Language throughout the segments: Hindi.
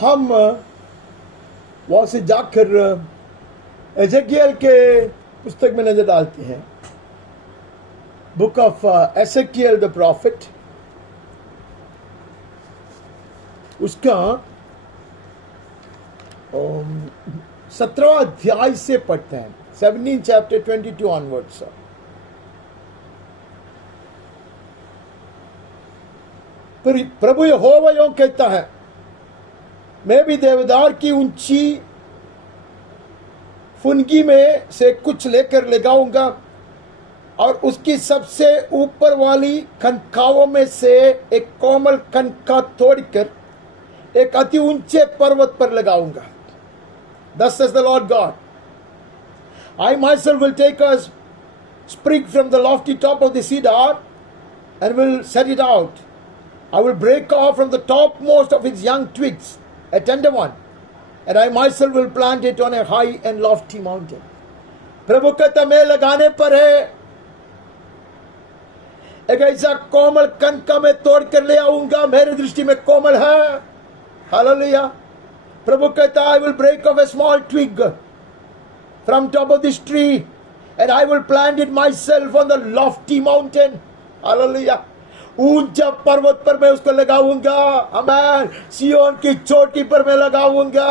हम वहां से जाकर एजेकियल के पुस्तक में नजर डालते हैं, book of Ezekiel the profit, उसका 17वां अध्याय से पढ़ते हैं, 17 chapter 22 onwards। प्रभु यहोवा यों कहता है, मैं भी देवदार की ऊंची फुनगी में से कुछ लेकर लगाऊंगा और उसकी सबसे ऊपर वाली कनकाओं में से एक कोमल कनका तोड़कर एक अति ऊंचे पर्वत पर लगाऊंगा। Thus says the Lord God, I myself will take a sprig from the lofty top of the cedar and will set it out. I will break off from the topmost of its young twigs a tender one, and I myself will plant it on a high and lofty mountain. प्रभु कहता, मैं लगाने पर है, एक ऐसा कोमल कनका मैं तोड़ कर ले आऊंगा, मेरे दृष्टि में कोमल है। हालेलुया। प्रभु कहता, I will break off a small twig from top of this tree and I will plant it myself on the lofty mountain. Hallelujah. ऊंचा पर्वत पर मैं उसको लगाऊंगा। आमेन। सियोन की चोटी पर मैं लगाऊंगा।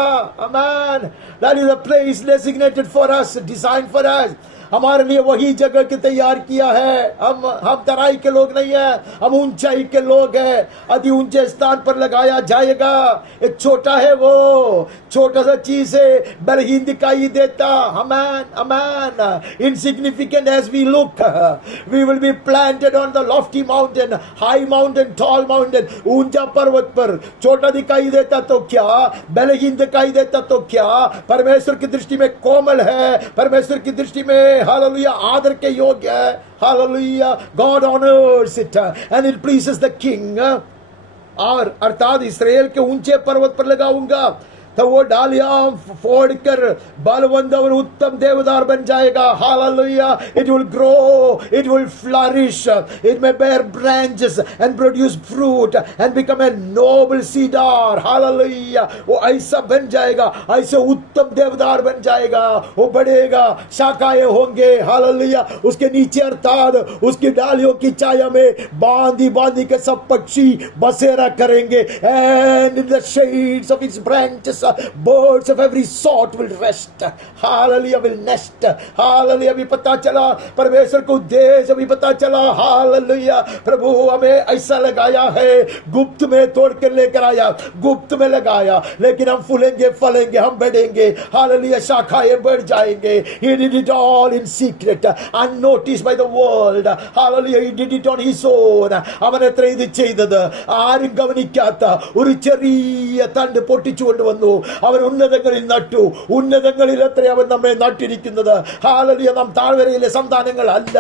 आमेन। That is a place designated for us, designed for us. हमारे लिए वही जगह की तैयार किया है। हम तराई के लोग नहीं है, हम ऊंचाई के लोग हैं। अति ऊंचे स्थान पर लगाया जाएगा। एक छोटा है, वो छोटा सा चीज है, बलहीन दिखाई देता। आमेन, आमेन। Insignificant as we look, we will be planted on the lofty mountain, high mountain, tall mountain। ऊंचा पर्वत पर छोटा दिखाई देता तो क्या, बलहीन दिखाई देता तो क्या, परमेश्वर की दृष्टि में कोमल है, परमेश्वर की दृष्टि में हालेलुया आदर के योग्य है। Hallelujah. God honors it and it pleases the king। और अर्थात इसराइल के ऊंचे पर्वत पर लगाऊंगा तो वो डालियां फोड़ कर बलवंत और उत्तम देवदार बन जाएगा। Hallelujah. It will grow, it will flourish, it may bear branches and produce fruit and become a noble cedar। Hallelujah. वो ऐसा बन जाएगा, ऐसे उत्तम देवदार बन जाएगा, वो बढ़ेगा, शाखाएं होंगे। हालेलुया। उसके नीचे अर्थात उसकी डालियों की छाया में बांधी बांधी के सब पक्षी बसेरा करेंगे। And in the shades of its branches birds of every sort will rest। Hallelujah. will nest। Hallelujah. अभी पता चला परमेश्वर को उद्देश्य, अभी पता चला। हालेलुया। प्रभु हमें ऐसा लगाया है, गुप्त में तोड़ कर लेकर आया, गुप्त में लगाया, लेकिन हम फूलेंगे, फलेंगे, हम बढ़ेंगे। हालेलुया। शाखाएं बढ़ जाएंगे। He did it all in secret, unnoticed by the world। Hallelujah. He did it on his own। അവൻ എത്ര ഇത് ചെയ്തത് ആരും ഗവനിക്കാത്ത ഒരു ചെറിയ തണ്ട് പൊട്ടിച്ചുകൊണ്ട് വന്നു, അവൻ ഉന്നതങ്ങളിൽ നട്ടു। ഉന്നതങ്ങളിൽ എത്ര അവൻ നമ്മെ നട്ടിരിക്കുന്നത്। ഹാലേലൂയ. നാം താഴ്വരയിലെ സന്താനങ്ങൾ അല്ല,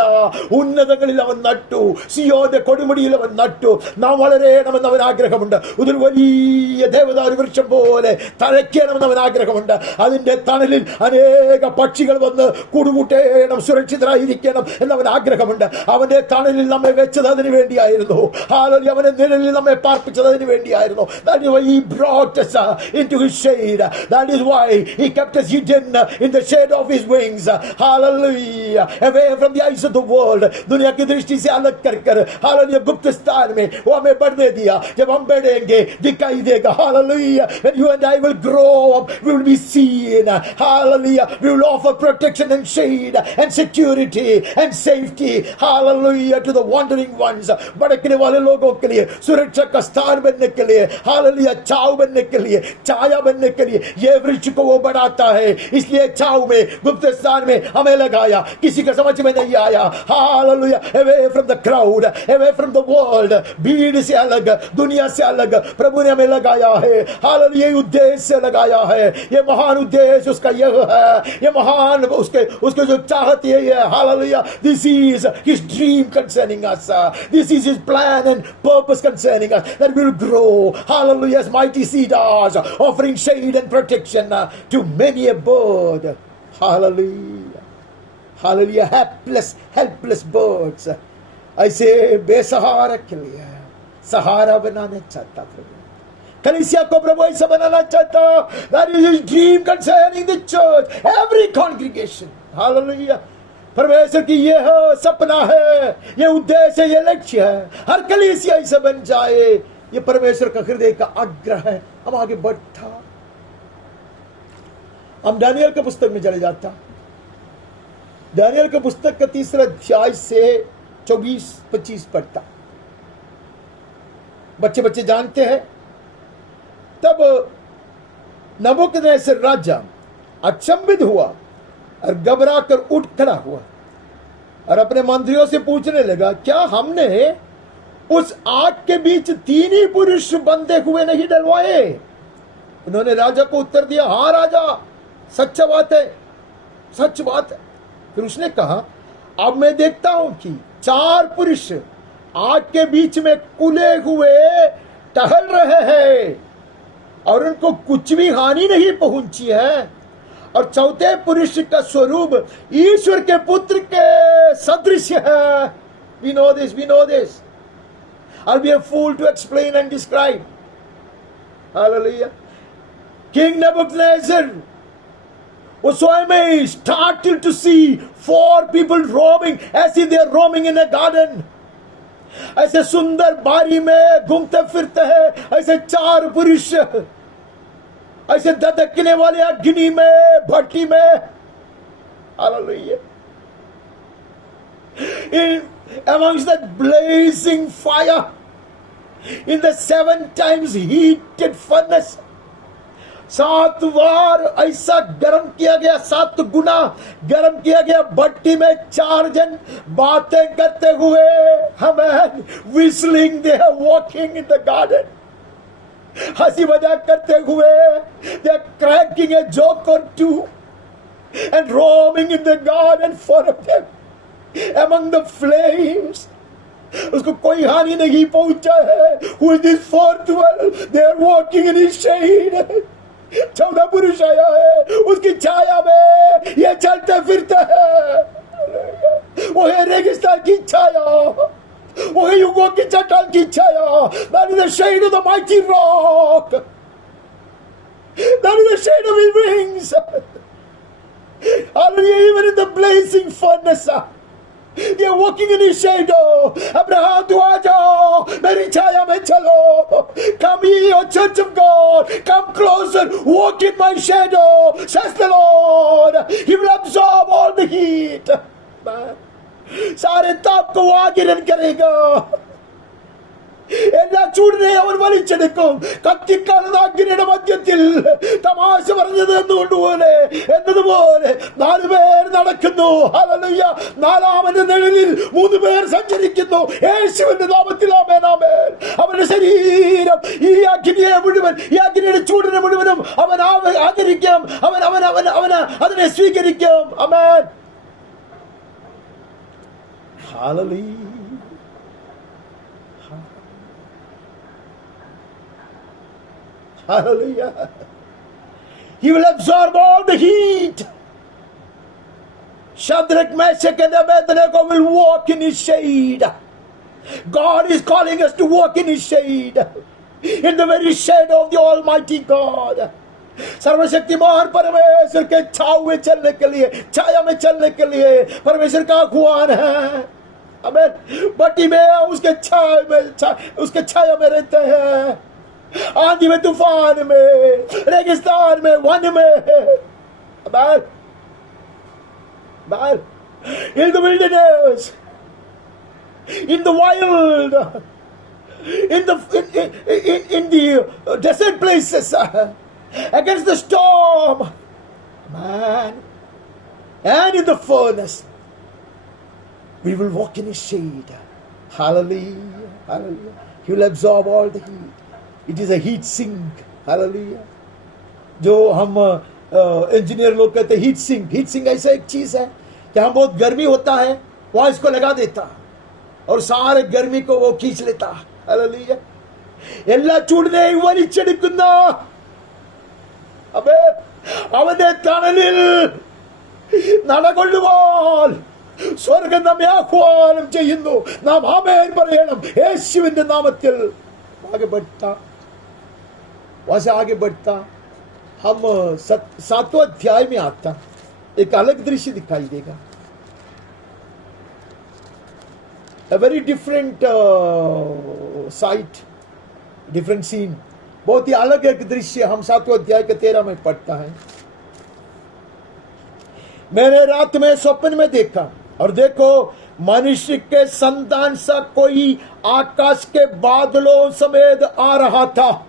ഉന്നതങ്ങളിൽ അവൻ നട്ടു, സിയോന്റെ കൊടുമുടിയിൽ അവൻ നട്ടു। നാം വളരണമെന്ന് അവൻ ആഗ്രഹമുണ്ട്, ഒരു വലിയ ദേവദാരു വൃക്ഷം പോലെ തഴയ്ക്കണമെന്ന് അവൻ ആഗ്രഹമുണ്ട്। അതിന്റെ തണലിൽ അനേക പക്ഷികൾ വന്ന് കൂടുകൂട്ടേണം, സുരക്ഷിതരായിരിക്കണം എന്നവൻ ആഗ്രഹമുണ്ട്। അവന്റെ തണലിൽ നമ്മെ വെച്ചത് അതിനു വേണ്ടിയായിരുന്നു। ഹാലേലൂയ. അവന്റെ നിഴലിൽ നമ്മെ പാർപ്പിച്ചത് അതിനു വേണ്ടിയായിരുന്നു। That is why he brought us into his shade। That is why he kept us hidden in the shade of his wings। Hallelujah। Away from the eyes of the world। दुनिया की दृष्टि से अलग कर कर हालेलुया गुप्त स्थान में वो हमें बढ़ने दिया। जब हम बढ़ेंगे दिखाई देगा। Hallelujah। When you and I will grow up, we will be seen। Hallelujah। We will offer protection and shade and security and safety। Hallelujah। To the wandering ones, भटकने वाले लोगों के लिए सुरक्षा का स्थान बनने के लिए, हालेलुया छाव बनने के लिए, छाया बनने के लिए ये वृक्ष को वो बढ़ाता है। इसलिए छाव में, गुप्त स्थान में हमें लगाया, किसी का समझ में नहीं आया। Hallelujah. Away from the crowd, away from the world, भीड़ से अलग, दुनिया से अलग प्रभु ने हमें लगाया है। हालेलुया। उद्देश्य से लगाया है, ये महान उद्देश्य उसका यह है, ये महान उसके जो चाहत यही है। Hallelujah. This is his dream concerning us, this is his plan and purpose concerning us, that we will grow, hallelujah, as mighty cedars, offering shade and protection to many a bird। Hallelujah। Hallelujah। helpless birds, ऐसे बेसहारा के लिए सहारा बनाना चाहता प्रभु। कलीसिया को प्रभु ऐसा बनाना चाहता। That is his dream concerning the church, every congregation. Hallelujah. परमेश्वर की ये है सपना है, ये उद्देश्य है, ये लक्ष्य है, हर कलीसिया ऐसा बन जाए। ये परमेश्वर का हृदय का आग्रह है। हम आगे बढ़ता, हम दानियल के पुस्तक में चले जाता। दानियल के पुस्तक का 3 अध्याय से 24-25 पढ़ता। बच्चे जानते हैं, तब नबूकदनेस्सर राजा अचंभित हुआ और घबरा कर उठ खड़ा हुआ और अपने मंत्रियों से पूछने लगा, क्या हमने उस आग के बीच 3 ही पुरुष बंधे हुए नहीं डलवाए? उन्होंने राजा को उत्तर दिया, हाँ राजा, सच्चा बात है, सच बात है। फिर उसने कहा, अब मैं देखता हूं कि 4 पुरुष आग के बीच में कुले हुए टहल रहे हैं और उनको कुछ भी हानि नहीं पहुंची है, और चौथे पुरुष का स्वरूप ईश्वर के पुत्र के सदृश है। We know this, we know this. I'll be a fool to explain and describe. Hallelujah. King Nebuchadnezzar was so amazed, startled to see 4 people roaming as if they are roaming in a garden. ऐसे सुंदर बारी में घूमते फिरते हैं, ऐसे 4 पुरुष ऐसे धधकने वाले अग्नि में, भट्टी में। Hallelujah. Amongst that blazing fire, in the 7 times heated furnace, 7 बार ऐसा गर्म किया गया, 7 गुना गर्म किया गया भट्टी में 4 जन बातें करते हुए, हमें whistling, they are walking in the garden, हंसी मजाक करते हुए, they are cracking a joke or 2 and roaming in the garden, 4 of them among the flames. उसको कोई हानि नहीं पहुंचा है। Who is this 4th one? They are walking in his shade. 14 पुरुष आया है, उसकी छाया में ये चलते फिरते हैं। वो है रेगिस्तान की छाया, वो है युगों की चट्टान की छाया। That is the shade of the mighty rock. That is the shade of his wings. Hallelujah. Even in the blazing furnace, they are walking in his shadow. Abraham तू आ जाओ, मेरी छाया में चलो। Come ye, O church of God, come closer, walk in my shadow, says the Lord. He will absorb all the heat. सारे ताप को वो आगिरण करेगा। എല്ലാ ചൂടിനെ അവൻ വലിച്ചെടുക്കും. കത്തിക്കാളുന്ന അഗ്നിയുടെ മധ്യത്തിൽ തമാശ പറഞ്ഞത് എന്നതുപോലെ 4 പേർ നടക്കുന്നു. ഹല്ലേലൂയ. 4ാമന്റെ നിഴലിൽ 3 പേർ സഞ്ചരിക്കുന്നു. യേശുവിന്റെ നാമത്തിൽ ആമേൻ, ആമേൻ. അവന്റെ ശരീരം ഈ അഗ്നിയെ മുഴുവൻ, ഈ അഗ്നിയുടെ ചൂടിനെ മുഴുവനും അവൻ ആദരിക്കും. അവൻ അതിനെ സ്വീകരിക്കും. ആമേൻ. Hallelujah. Hallelujah. He will absorb all the heat. Shadrach, Meshach and Abednego will walk in his shade. God is calling us to walk in his shade, in the very shadow of the Almighty God. सर्वशक्तिमान परमेश्वर के छाव में चलने के लिए, छाया में चलने के लिए परमेश्वर का आह्वान है। आमीन। भट्टी में उसके छाया में रहते हैं, आंधी में, तूफान में, रेगिस्तान में, वन में, in the wilderness, in the wild, in the desert places, against the storm, man, and in the furnace, we will walk in his shade. Hallelujah, hallelujah. He will absorb all the heat. It is a heat sink. Hallelujah. जो हम इंजीनियर लोग कहते हैं हीट सिंक। हीट सिंक ऐसा एक चीज है कि हम बहुत गर्मी होता है, वहां इसको लगा देता और सारे गर्मी को वो खींच लेता। हालेलुया। എല്ലാ ചൂടിനെയും വലിച്ചെടുക്കുന്ന അവന്റെ തണലിൽ നടകൊള്ളുവാൻ സ്വർഗം നമ്മെ ആഹ്വാനം ചെയ്യുന്നു. നാം ആമേൻ പറയണം യേശുവിന്റെ നാമത്തിൽ. ആകെപ്പെട്ട वहां से आगे बढ़ता हम 7वां अध्याय में आता, एक अलग दृश्य दिखाई देगा। A very different sight, different scene, बहुत ही अलग एक दृश्य हम 7वां अध्याय के 13 में पढ़ता है। मैंने रात में स्वप्न में देखा, और देखो मनुष्य के संतान सा कोई आकाश के बादलों समेत आ रहा था।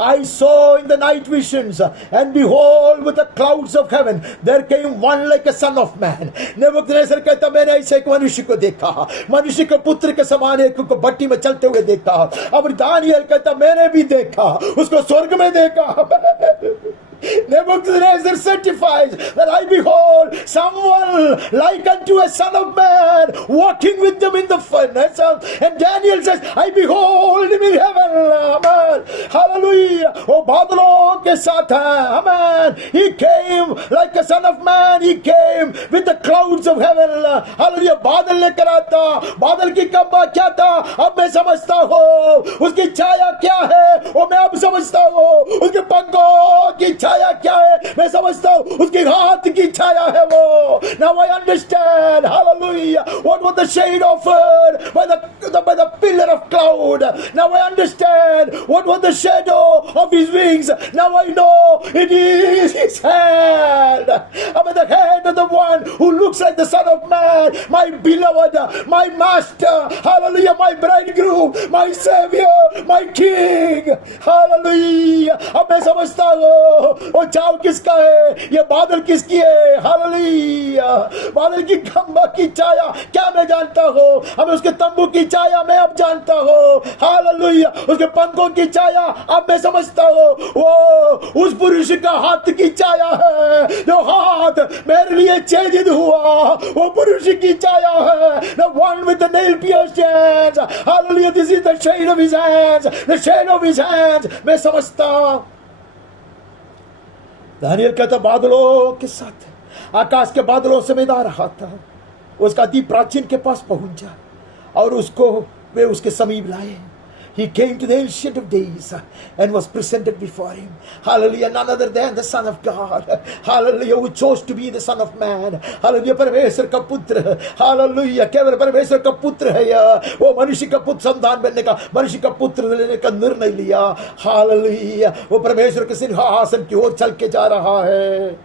I saw in the night visions, and behold, with the clouds of heaven, there came one like a son of man. नेबूकदनेस्सर कहता, मैंने ऐसे एक मनुष्य को देखा, मनुष्य के पुत्र के समान एक को भट्टी में चलते हुए देखा। अब दानियल कहता, मैंने भी देखा, उसको स्वर्ग में देखा। Nebuchadnezzar certifies that I behold someone like unto a son of man walking with them in the furnace. And Daniel says, I behold him in heaven. Amen. Hallelujah. Oh, बादलों के साथ है. Amen. He came like a son of man. He came with the clouds of heaven. Hallelujah. बादल लेकर आता. बादल की कब्बा क्या था अब मैं समझता हूँ. उसकी छाया क्या है वो मैं अब समझता हूँ. उसके पंखों की छाया क्या है मैं समझता हूँ. उसके हाथ की छाया है वो. Now I understand. Hallelujah. What was the shade offered by the pillar of cloud. Now I understand what was the shadow of his wings. Now I know it is his hand. I'm at the hand of the one who looks like the Son of Man, my beloved, my master. Hallelujah. My bridegroom, my savior, my king. Hallelujah. अब मैं समझता हूँ वो छाव किसका है, ये बादल किसकी है. हालेलुया. बादल की खंबा की छाया क्या मैं जानता हूँ. अब उसके तंबू की छाया मैं अब जानता हूँ. हालेलुया. उसके पंखों की छाया अब मैं समझता हूँ. वो उस पुरुष का हाथ की छाया है जो हाथ मेरे लिए छेदित हुआ. वो पुरुष की छाया है. The one with the nail pierced hands. Hallelujah. This is the shade of his hands. The shade of his hands. मैं समझता. दानियल कहता बादलों के साथ आकाश के बादलों समेत आ रहा था. उसका दीप प्राचीन के पास पहुंचा और उसको वे उसके समीप लाए. He came to the Ancient of Days and was presented before him. Hallelujah. None other than the Son of God. Hallelujah. Who chose to be the Son of Man. Hallelujah. परमेश्वर का पुत्र. Hallelujah. केवल परमेश्वर का पुत्र है यह. वो मनुष्य का पुत्र संतान बनने का, मनुष्य का पुत्र लेने का निर्णय लिया. Hallelujah. वो परमेश्वर के सिंहासन की ओर चल के जा रहा है.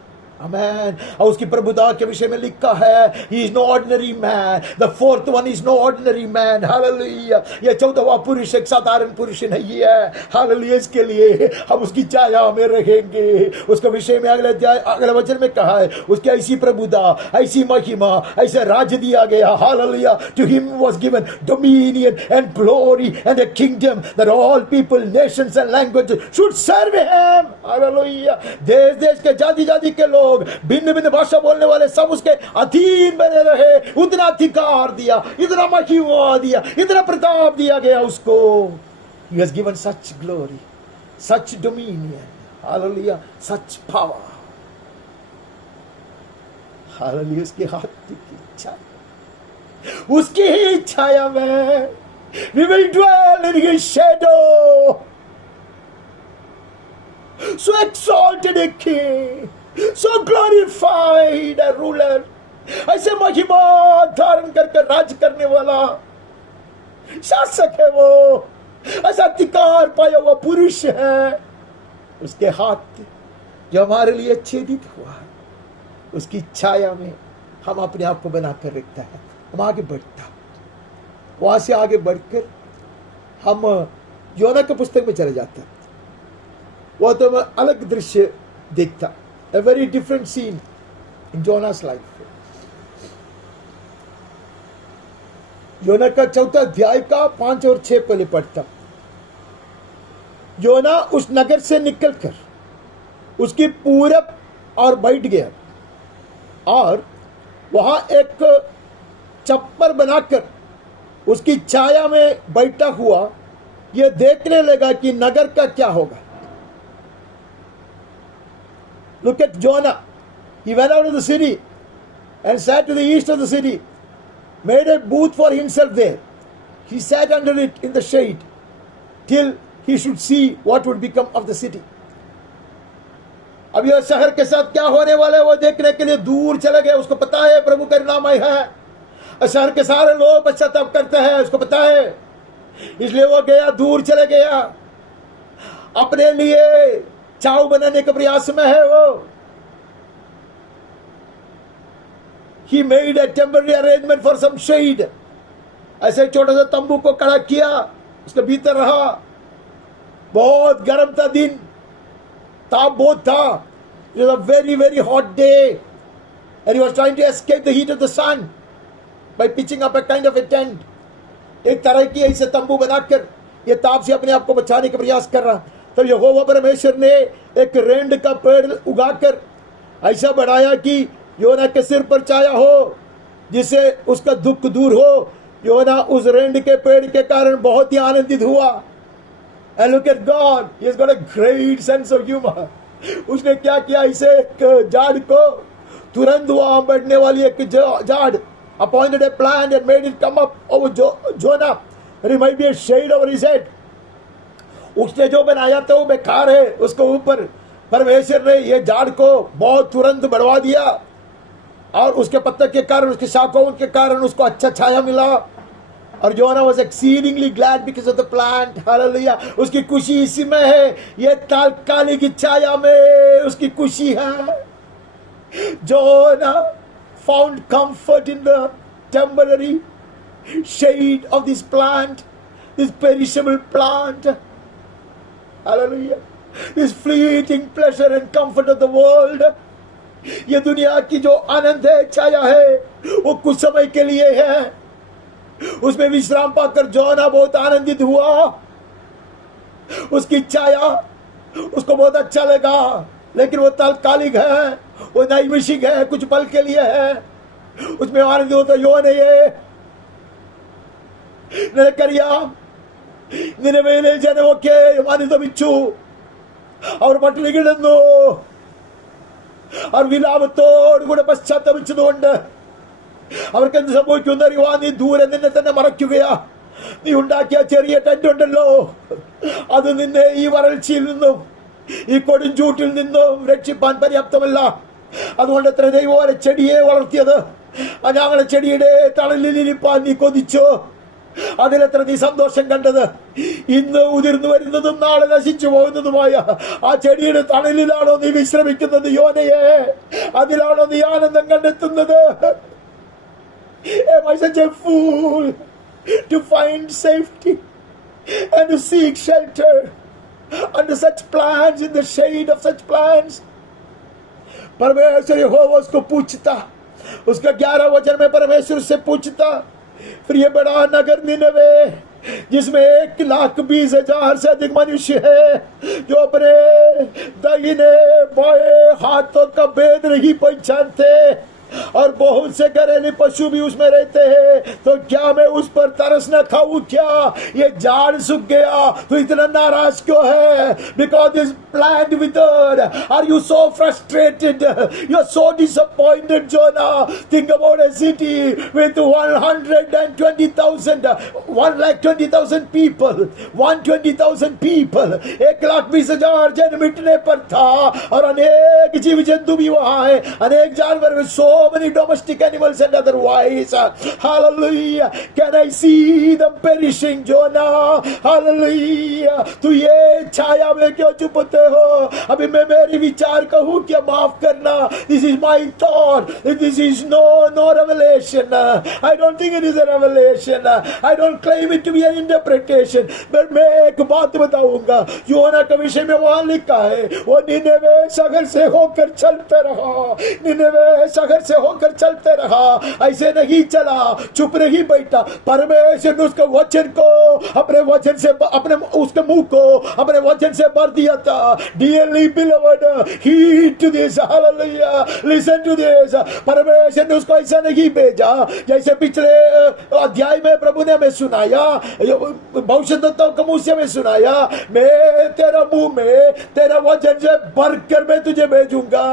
Amen. और उसकी प्रभुता के विषय में लिखा है he is no ordinary man. The fourth one is no ordinary man. Hallelujah. ये 14वां पुरुष एक साधारण पुरुष नहीं है. Hallelujah. इसके लिए हम उसकी छाया में रहेंगे. उसके विषय में अगले वचन में कहा है उसकी ऐसी प्रभुता, ऐसी महिमा, ऐसा राज्य दिया गया. Hallelujah. To him was given dominion and glory and a kingdom that all people, nations and languages should serve him. Hallelujah. देश देश के जाति जाति के लोग, भिन्न भिन्न भाषा बोलने वाले सब उसके अधीन बने रहे. उतना अधिकार दिया, इतना महिमा दिया, इतना प्रताप दिया गया उसको. He has given such glory, such dominion. Hallelujah. Such power. Hallelujah. उसके हाथ की छाया, उसकी ही छाया में we will dwell in his shadow. So exalted a king, so glorified a ruler. ऐसे महिमा धारण करके राज करने वाला शासक है वो. ऐसा अधिकार पाया हुआ पुरुष है. उसके हाथ जो हमारे लिए छेदित हुआ है, उसकी छाया में हम अपने आप को बनाकर रखता है. हम आगे बढ़ता, वहां से आगे बढ़कर हम योना के पुस्तक में चले जाते हैं. वो तो मैं अलग दृश्य देखता. A very different scene in Jonah's life. योना का 4था अध्याय का 5 और 6 पहले पढ़ता. योना उस नगर से निकलकर उसकी पूरब और बैठ गया और वहां एक चप्पर बनाकर उसकी छाया में बैठा हुआ यह देखने लगा कि नगर का क्या होगा. Look at Jonah. He went out of the city and sat to the east of the city, made a booth for himself there. He sat under it in the shade till he should see what would become of the city. अब यह शहर के साथ क्या होने वाला है वो देखने के लिए दूर चले गए. उसको पता है प्रभु का नामय है. शहर के सारे लोग पश्चाताप करते हैं, उसको पता है. इसलिए वो गया, दूर चले गया. अपने लिए चाव बनाने के प्रयास में है वो. He made a temporary arrangement for some shade. ऐसे छोटा सा तंबू को खड़ा किया, उसके भीतर रहा. बहुत गर्म था दिन, ताप बहुत था. It was a very very hot day and he was trying to escape the heat of the sun by pitching up a kind of a tent. एक तरह की ऐसे तंबू बनाकर ये ताप से अपने आप को बचाने का प्रयास कर रहा. तो यहोवा परमेश्वर ने एक रेंड का पेड़ उगाकर ऐसा बढ़ाया कि योना के सिर पर छाया हो, जिससे उसका दुख दूर हो. योना उस रेंड के पेड़ के कारण बहुत ही आनंदित हुआ. And look at God, he has got a great sense of humor. उसने क्या किया, इसे एक झाड़ को तुरंत वहां बैठने वाली एक झाड़ appointed a plant and made it come up over Jonah that it might be a shade over his head. उसने जो बनाया था वो बेकार है, उसको ऊपर परमेश्वर ने ये झाड़ को बहुत तुरंत बढ़वा दिया और उसके पत्ते के कारण, उसके शाखाओं के कारण उसको अच्छा छाया मिला. और जोना was exceedingly glad because of the plant. Hallelujah. उसकी खुशी इसी में है, ये तात्कालिक छाया में उसकी खुशी है. जोना found comfort in the temporary shade of this plant, this perishable plant. Hallelujah. This fleeting pleasure and comfort of the world. ये दुनिया की जो आनंद है, छाया है, वो कुछ समय के लिए है. उसमें विश्राम पाकर जोना बहुत आनंदित हुआ. उसकी छाया उसको बहुत अच्छा लगा, लेकिन वो तात्कालिक है, वो नैमिषिक है, कुछ पल के लिए है. उसमें आनंदित होता योने ये करिया निनवेले जनोके मानितो बिच्चू അവർ പട്ടിണി കിടന്നു. അവർ വിലാപത്തോടു കൂടെ പശ്ചാത്തപിച്ചതുകൊണ്ട് അവർക്ക് എന്ത് സംഭവിക്കുമെന്ന് അറിയുവാൻ നീ ദൂരെ നിന്നെ തന്നെ മറയ്ക്കുകയാ. നീ ഉണ്ടാക്കിയ ചെറിയ ടെന്റ് ഉണ്ടല്ലോ, അത് നിന്നെ ഈ വരൾച്ചയിൽ നിന്നും ഈ കൊടുംചൂട്ടിൽ നിന്നും രക്ഷിപ്പാൻ പര്യാപ്തമല്ല. അതുകൊണ്ട് എത്ര ദൈവം ചെടിയെ വളർത്തിയത്, ഞങ്ങളെ ചെടിയുടെ തണലിലിരിപ്പാൻ നീ കൊതിച്ചോ. അതിലെത്ര നീ സന്തോഷം കണ്ടത്. ഇന്ന് ഉതിർന്നു വരുന്നതും നാളെ നശിച്ചു പോകുന്നതുമായ ആ ചെടിയുടെ തണലിലാണോ നീ വിശ്രമിക്കുന്നത് യോനയെ? അതിലാണോ നീ ആനന്ദം കണ്ടെത്തുന്നത്? Am I such a fool to find safety and to seek shelter under such plants, in the shade of such plants? परमेश्वर यहोवा उसको पूछता, उसका 11 वचन में परमेश्वर से पूछता, फिर ये बड़ा नगर निनवे जिसमें 1,20,000 से अधिक मनुष्य है जो अपने दाहिने बाएं हाथों का भेद नहीं पहचानते और बहुत से घरेलू पशु भी उसमें रहते हैं, तो क्या मैं उस पर तरस न खाऊं क्या? ये झाड़ सूख गया तो इतना नाराज क्यों है? Because this plant withered. Are you so frustrated? You are so disappointed, Jonah. Think about a city with 120,000 people, 120,000 people. 1,20,000 जन मिटने पर था और अनेक जीव जंतु भी वहां है, अनेक जानवर में, so many domestic animals and otherwise. Hallelujah. Can I see them perishing, Jonah? Hallelujah. तू ये छाया में क्यों चुपते हो? अभी मैं मेरी विचार कहूँ क्या? माफ करना. This is my thought. This is no revelation. I don't think it is a revelation. I don't claim it to be an interpretation. but मैं एक बात बताऊंगा. योना के विषय में वहां लिखा है, वो निनवे शहर से होकर चलते रहा. निनवे शहर से होकर चलते रहा. ऐसे नहीं चला, चुप नहीं बैठा. परमेश्वर ने उसके वचन को अपने वचन से, अपने उसके मुंह को अपने वचन से भर दिया था. Dearly beloved, heed to this. Hallelujah. Listen to this. परमेश्वर ने उसको ऐसा नहीं भेजा जैसे पिछले अध्याय में प्रभु ने हमें सुनाया, भविष्यद्वक्ताओं के मुंह से हमें सुनाया. मैं तेरा मुंह में तेरा वचन से भरकर मैं तुझे भेजूंगा।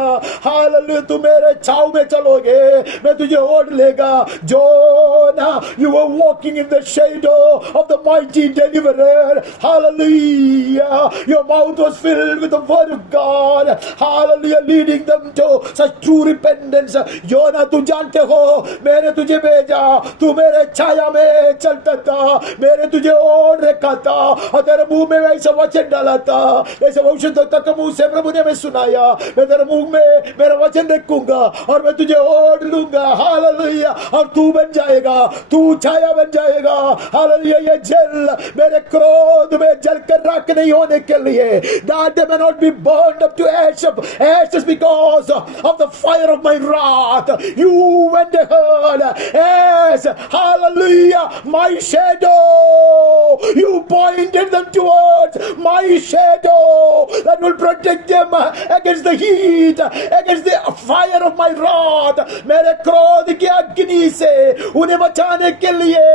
हालेलुया, तू मेरे छाव में चलोगे, मैं तुझे ओढ़ लेगा। जोना, you were walking in the shadow of the mighty deliverer. Hallelujah, your mouth was filled with the word of God. Hallelujah, leading them to such true repentance. योना, तू जानते हो मैंने तुझे भेजा, तू मेरे छाया में चलता था, मैंने तुझे ओढ़ रखा था और तेरे मुंह में ऐसा वचन डाला था। ऐसे भविष्यद्वक्ता के मुंह से प्रभु ने हमें सुनाया, मैं तेरे मुंह में मेरा वचन रखूंगा और मैं तुझे ओढ़ लूंगा। हालेलुया, और तू बन जाएगा, तू छाया बन जाएगा। हालेलुया, ये जल मेरे क्रोध में जलकर राख नहीं होने के लिए, that they may not be burned up to ashes because of the fire of my wrath. You went ahead as, hallelujah, my shadow. You pointed them towards my shadow that will protect them against the heat, against the fire of my wrath. मेरे क्रोध की अग्नि से उन्हें बचाने के लिए,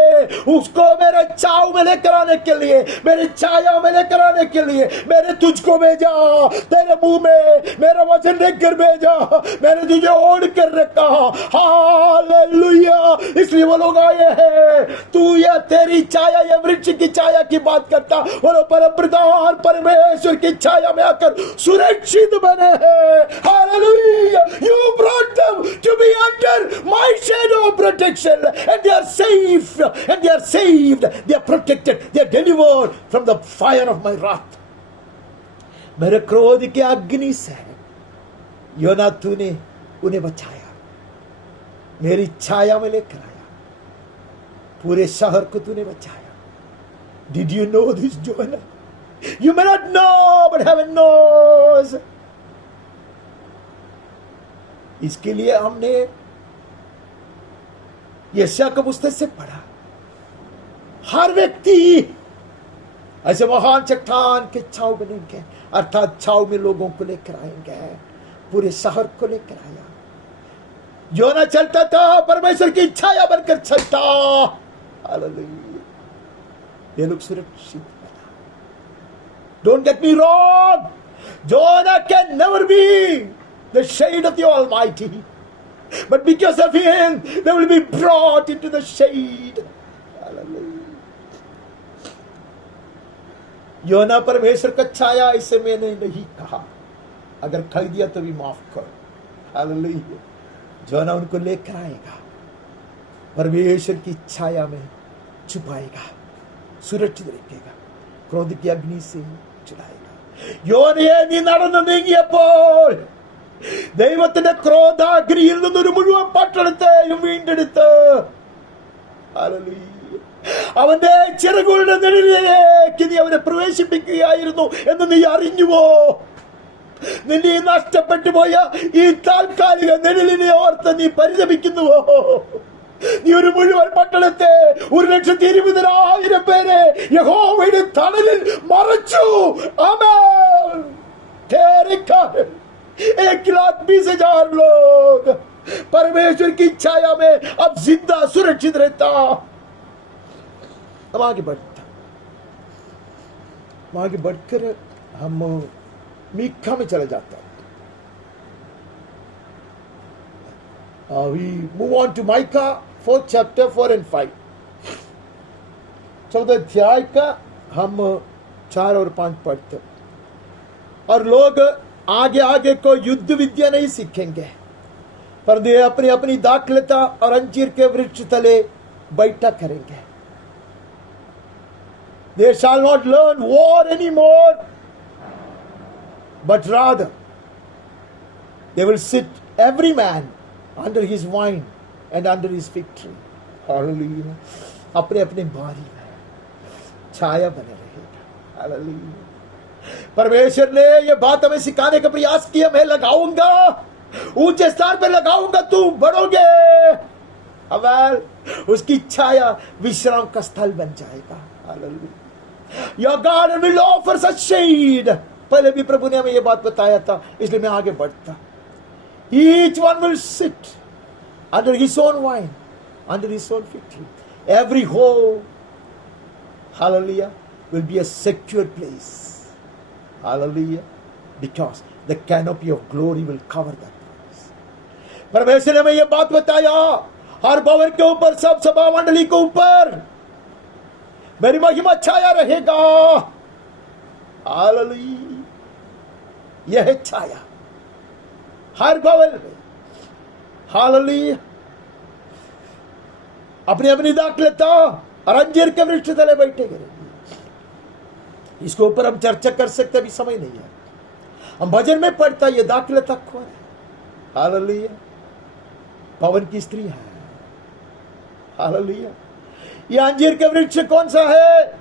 उसको मेरे छाव में लेकर आने के लिए, मेरे छाया में लेकर आने के लिए मैंने तुझको भेजा। तेरे मुंह में मेरा वचन लेकर भेजा, मैंने तुझे ओढ़ कर रखा। हालेलुया, इसलिए वो लोग आए हैं। तू या तेरी छाया या वृक्ष की छाया की बात करता, वो लोग परमप्रधान परमेश्वर की छाया में आकर सुरक्षित बने हैं। Hallelujah, you brought them to be under my shadow of protection, and they are safe, and they are saved, they are protected, they are delivered from the fire of my wrath. मेरे क्रोध की अग्नि से योना तूने उन्हें बचाया, मेरी छाया में लेकर आया, पूरे शहर को तूने बचाया। Did you know this, Jonah? You may not know, but heaven knows. इसके लिए हमने यशायाह की पुस्तक से पढ़ा, हर व्यक्ति ऐसे महान चट्टान के छाव बनेंगे, अर्थात छाव में लोगों को लेकर आएंगे, पूरे शहर को लेकर आया। योना चलता था, परमेश्वर की छाया बनकर चलता। हालेलुया, ये लोग सुरक्षित बना। Don't get me wrong, Jonah can never be the shade of the Almighty, but because of him they will be brought into the shade. Hallelujah. योना परमेश्वर का छाया, इसे मैंने नहीं कहा, अगर कह दिया तो भी माफ करो। हालेलुया, योना उनको लेकर आएगा, परमेश्वर की छाया में छुपाएगा, सुरक्षित रखेगा, क्रोध की अग्नि से चुराएगा। യോനയെ നീ നടന്നു നീങ്ങിയപ്പോൾ ദൈവത്തിന്റെ ക്രോധാഗ്നിയിൽ നിന്നൊരു മുഴുവൻ പട്ടണത്തെയും വീണ്ടെടുത്ത് അവന്റെ ചിറകുകളുടെ നിഴലിലേക്ക് നീ അവനെ പ്രവേശിപ്പിക്കുകയായിരുന്നു എന്ന് നീ അറിഞ്ഞുവോ? നിന്റെ ഈ നഷ്ടപ്പെട്ടു പോയ ഈ താൽക്കാലിക നിഴലിനെ ഓർത്ത് നീ പരിതപിക്കുന്നുവോ? നീ ഒരു മുഴുവൻ പട്ടണത്തെ 1,20,000 പേരെ യഹോവയുടെ തണലിൽ മറച്ചു. ആമേൻ. 1,20,000 लोग परमेश्वर की छाया में अब जिंदा सुरक्षित रहता। अब आगे बढ़कर हम मीका में चले जाता। We move on to Micah 4th chapter 4 and 5. 14 अध्याय का हम 4 और 5 पढ़ते। और लोग आगे आगे को युद्ध विद्या नहीं सीखेंगे, पर वे अपनी अपनी दाखलता और अंजीर के वृक्ष तले बैठा करेंगे। They shall not learn war anymore, but rather they will sit every man under his vine and under his fig tree. Hallelujah. अपने अपने बारी में छाया बने रहेगा। Hallelujah. परमेश्वर ने यह बात हमें सिखाने का प्रयास किया, मैं लगाऊंगा, ऊंचे स्थान पर लगाऊंगा, तू बढ़ोगे। अवैल उसकी छाया विश्राम का स्थल बन जाएगा। Hallelujah. Your garden will offer such shade. पहले भी प्रभु ने हमें यह बात बताया था, इसलिए मैं आगे बढ़ता। Each one will sit under his own vine, under his own fig tree. Every home, hallelujah, will be a secure place. Hallelujah. Because the canopy of glory will cover that place. परमेश्वर ने हमें यह बात बताया, हर भवन के ऊपर, सब सभा मंडली के ऊपर मेरी महिमा छाया रहेगा। हालेलुया। यह है छाया हर भवन में। हालेलुया। अपनी अपनी दाखलता और अंजीर के वृक्ष तले बैठे करेंगे। इसके ऊपर हम चर्चा कर सकते, अभी समय नहीं है। हम भजन में पढ़ता ये दाखलता कौन है? हालेलुया। पवन की स्त्री है। हालेलुया। ये अंजीर के वृक्ष कौन सा है?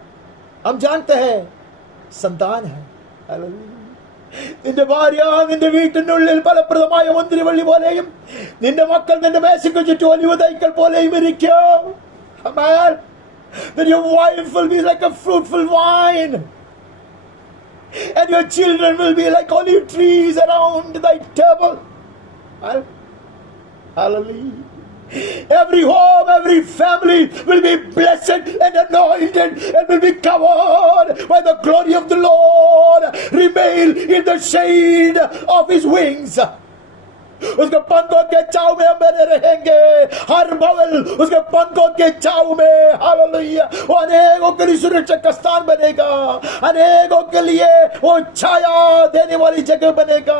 हम जानते हैं संतान है। हालेलुया। നിന്റെ ഭാര്യ നിന്റെ വീട്ടിനുള്ളിൽ ഫലപ്രദമായ മുന്തിരിവള്ളി പോലെയും നിന്റെ മക്കൾ നിന്റെ മേശയ്ക്ക് ചുറ്റും ഒലിവ് തൈകൾ പോലെയും ഇരിക്കും. Amen. Then your wife will be like a fruitful vine, and your children will be like olive trees around thy table. Hallelujah. Every home, every family will be blessed and anointed and will be covered by the glory of the Lord. Remain in the shade of his wings. उसके पंखों के छांव में हम बने रहेंगे। हर भवन उसके पंखों के छांव में। हालेलुया। वो अनेकों के लिए सुरक्षा का स्थान बनेगा, अनेकों के लिए वो छाया देने वाली जगह बनेगा।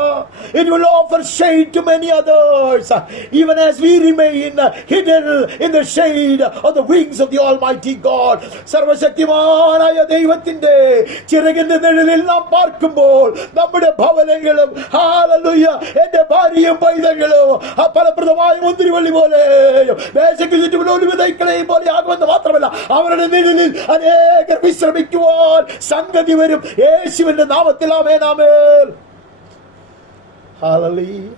It will offer shade to many others, even as we remain hidden in the shade of the wings of the Almighty God. സർവശക്തിമാനായ ദൈവത്തിന്റെ ചിറകിന്റെ നിഴലിൽ നാം പാർക്കുമ്പോൾ നമ്മുടെ ഭവനങ്ങളും, ഹാലലുയ, എന്റെ ഭാര്യയും പൈതങ്ങളും ഫലപ്രദമായ മുന്തിരിവള്ളി പോലെ മേശയ്ക്ക് ചുറ്റുമുള്ള ഒലിവ് തൈകളെയും പോലെ ആകുമെന്ന് മാത്രമല്ല, അവരുടെ നിഴലിൽ അനേകർ വിശ്രമിക്കുവാൻ സംഗതി വരും. യേശുവിന്റെ നാമത്തിൽ ആമേൻ, ആമേൻ. Hallelujah.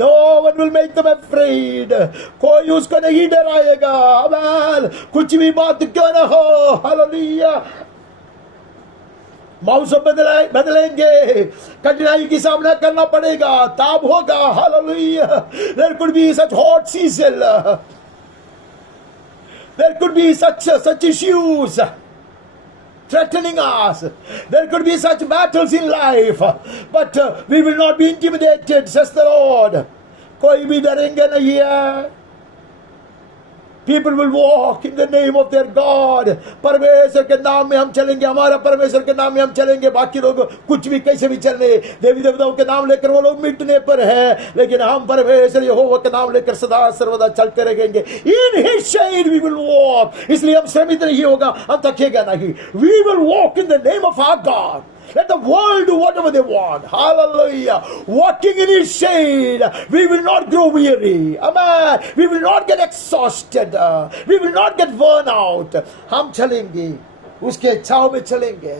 No one will make them afraid. कोई उसको नहीं डराएगा. आमेन. कुछ भी बात क्यों ना हो. हालेलुया. मौसम बदलेंगे, कठिनाई की सामना करना पड़ेगा, ताप होगा. Hallelujah. There could be such hot season. There could be such issues threatening us. There could be such battles in life, but we will not be intimidated, says the Lord. कोई भी डरेंगे नहीं है. People will walk in the name of their God. परमेश्वर के नाम में हम चलेंगे, हमारा परमेश्वर के नाम में हम चलेंगे. बाकी लोग कुछ भी कैसे भी चलने, देवी देवताओं के नाम लेकर वो लोग मिटने पर है, लेकिन हम परमेश्वर यहोवा के नाम लेकर सदा सर्वदा चलते रहेंगे. In his shade we will walk. इसलिए हम श्रमित नहीं होगा, हम थकेगा नहीं. We will walk in the name of our God. Let the world do whatever they want. Hallelujah. Walking in his shade, we will not grow weary. Amen. We will not get exhausted. We will not get worn out. हम चलेंगे, उसके छाव में चलेंगे.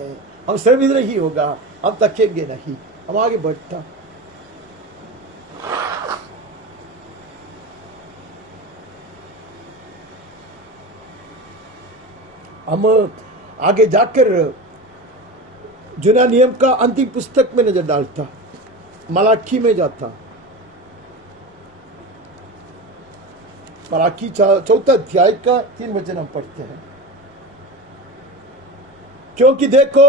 हम श्रमित नहीं होगा, हम थकेंगे नहीं, हम आगे बढ़ता. हम आगे जाकर जुना नियम का अंतिम पुस्तक में नजर डालता, मलाकी में जाता. मलाकी 4 अध्याय का 3 वचन हम पढ़ते हैं. क्योंकि देखो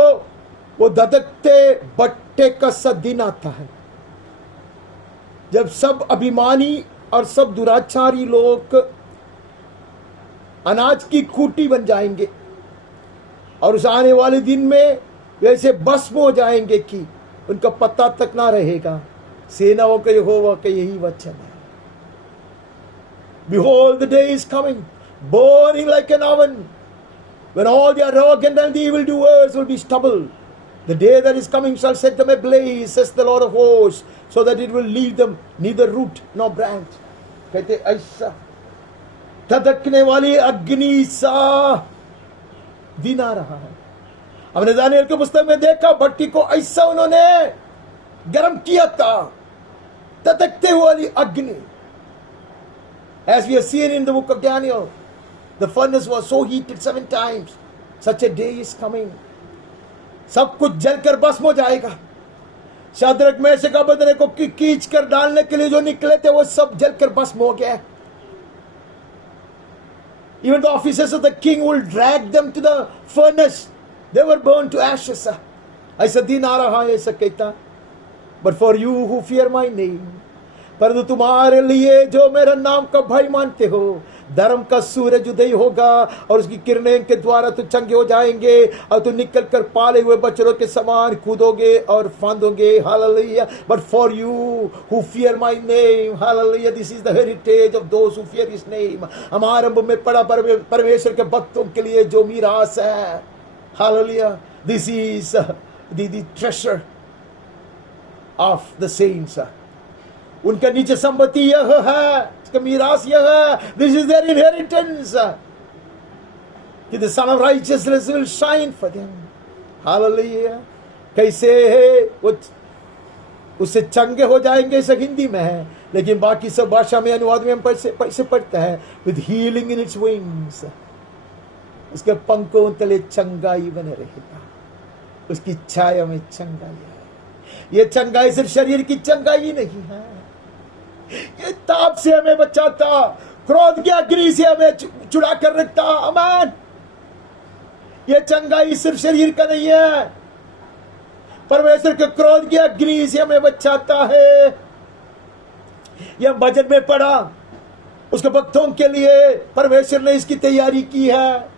वो धधकते बट्टे का सा दिन आता है, जब सब अभिमानी और सब दुराचारी लोग अनाज की खूंटी बन जाएंगे, और उस आने वाले दिन में वैसे भस्म हो जाएंगे कि उनका पता तक ना रहेगा. सेनाओं के यहोवा का यही वचन है. Behold, the day is coming, burning like an oven, when all the arrogant and the evildoers will be stubble. The day that is coming shall set them ablaze, says the Lord of hosts, so that it will leave them neither root nor branch. कहते ऐसा धधकने वाली अग्नि सा दिन आ रहा है. हमने दानियल के पुस्तक में देखा, भट्टी को ऐसा उन्होंने गर्म किया था, धधकते हुए अग्नि. As we have seen in the book of Daniel, the furnace was so heated 7 times. Such a day is coming. सब कुछ जलकर भस्म हो जाएगा. शाद्रक मेशक अबेदnego को खींच कर डालने के लिए जो निकले थे, वो सब जलकर भस्म हो गए. Even the officers of the king will drag them to the furnace. They were burned to ashes. ऐसा दिन आ रहा है, ऐसा कहता, but for you who fear my name, परंतु तुम्हारे लिए जो मेरा नाम का भय मानते हो, धर्म का सूरज उदय होगा और उसकी किरणें के द्वारा तो चंगे हो जाएंगे और तू निकल कर पाले हुए बछड़ों के समान कूदोगे और फांदोगे। Hallelujah. But for you who fear my name, hallelujah, this is the heritage of those who fear his name. आरंभ में पड़ा परमेश्वर के भक्तों के लिए जो मीरास है, hallelujah, this is the treasure of the saints. उनका नीचे संपत्ति यह है, उसका मीरास यह है, दिस इज देयर इनहेरिटेंस, कि the son of righteousness will shine for them. Hallelujah. कैसे है वो, उससे चंगे हो जाएंगे, इस हिंदी में है, लेकिन बाकी सब भाषा में अनुवाद में हम पैसे पढ़ते हैं, with healing in its wings, उसके पंखों तले चंगाई बने रहेगा, उसकी छाया में चंगाई है। ये चंगाई सिर्फ शरीर की चंगाई नहीं है, ये ताप से हमें बचाता, क्रोध की अग्नि से हमें छुड़ा कर रखता। आमीन। ये चंगाई सिर्फ शरीर का नहीं है, परमेश्वर के क्रोध की अग्नि से हमें बचाता है। यह भजन में पढ़ा, उसके भक्तों के लिए परमेश्वर ने इसकी तैयारी की है।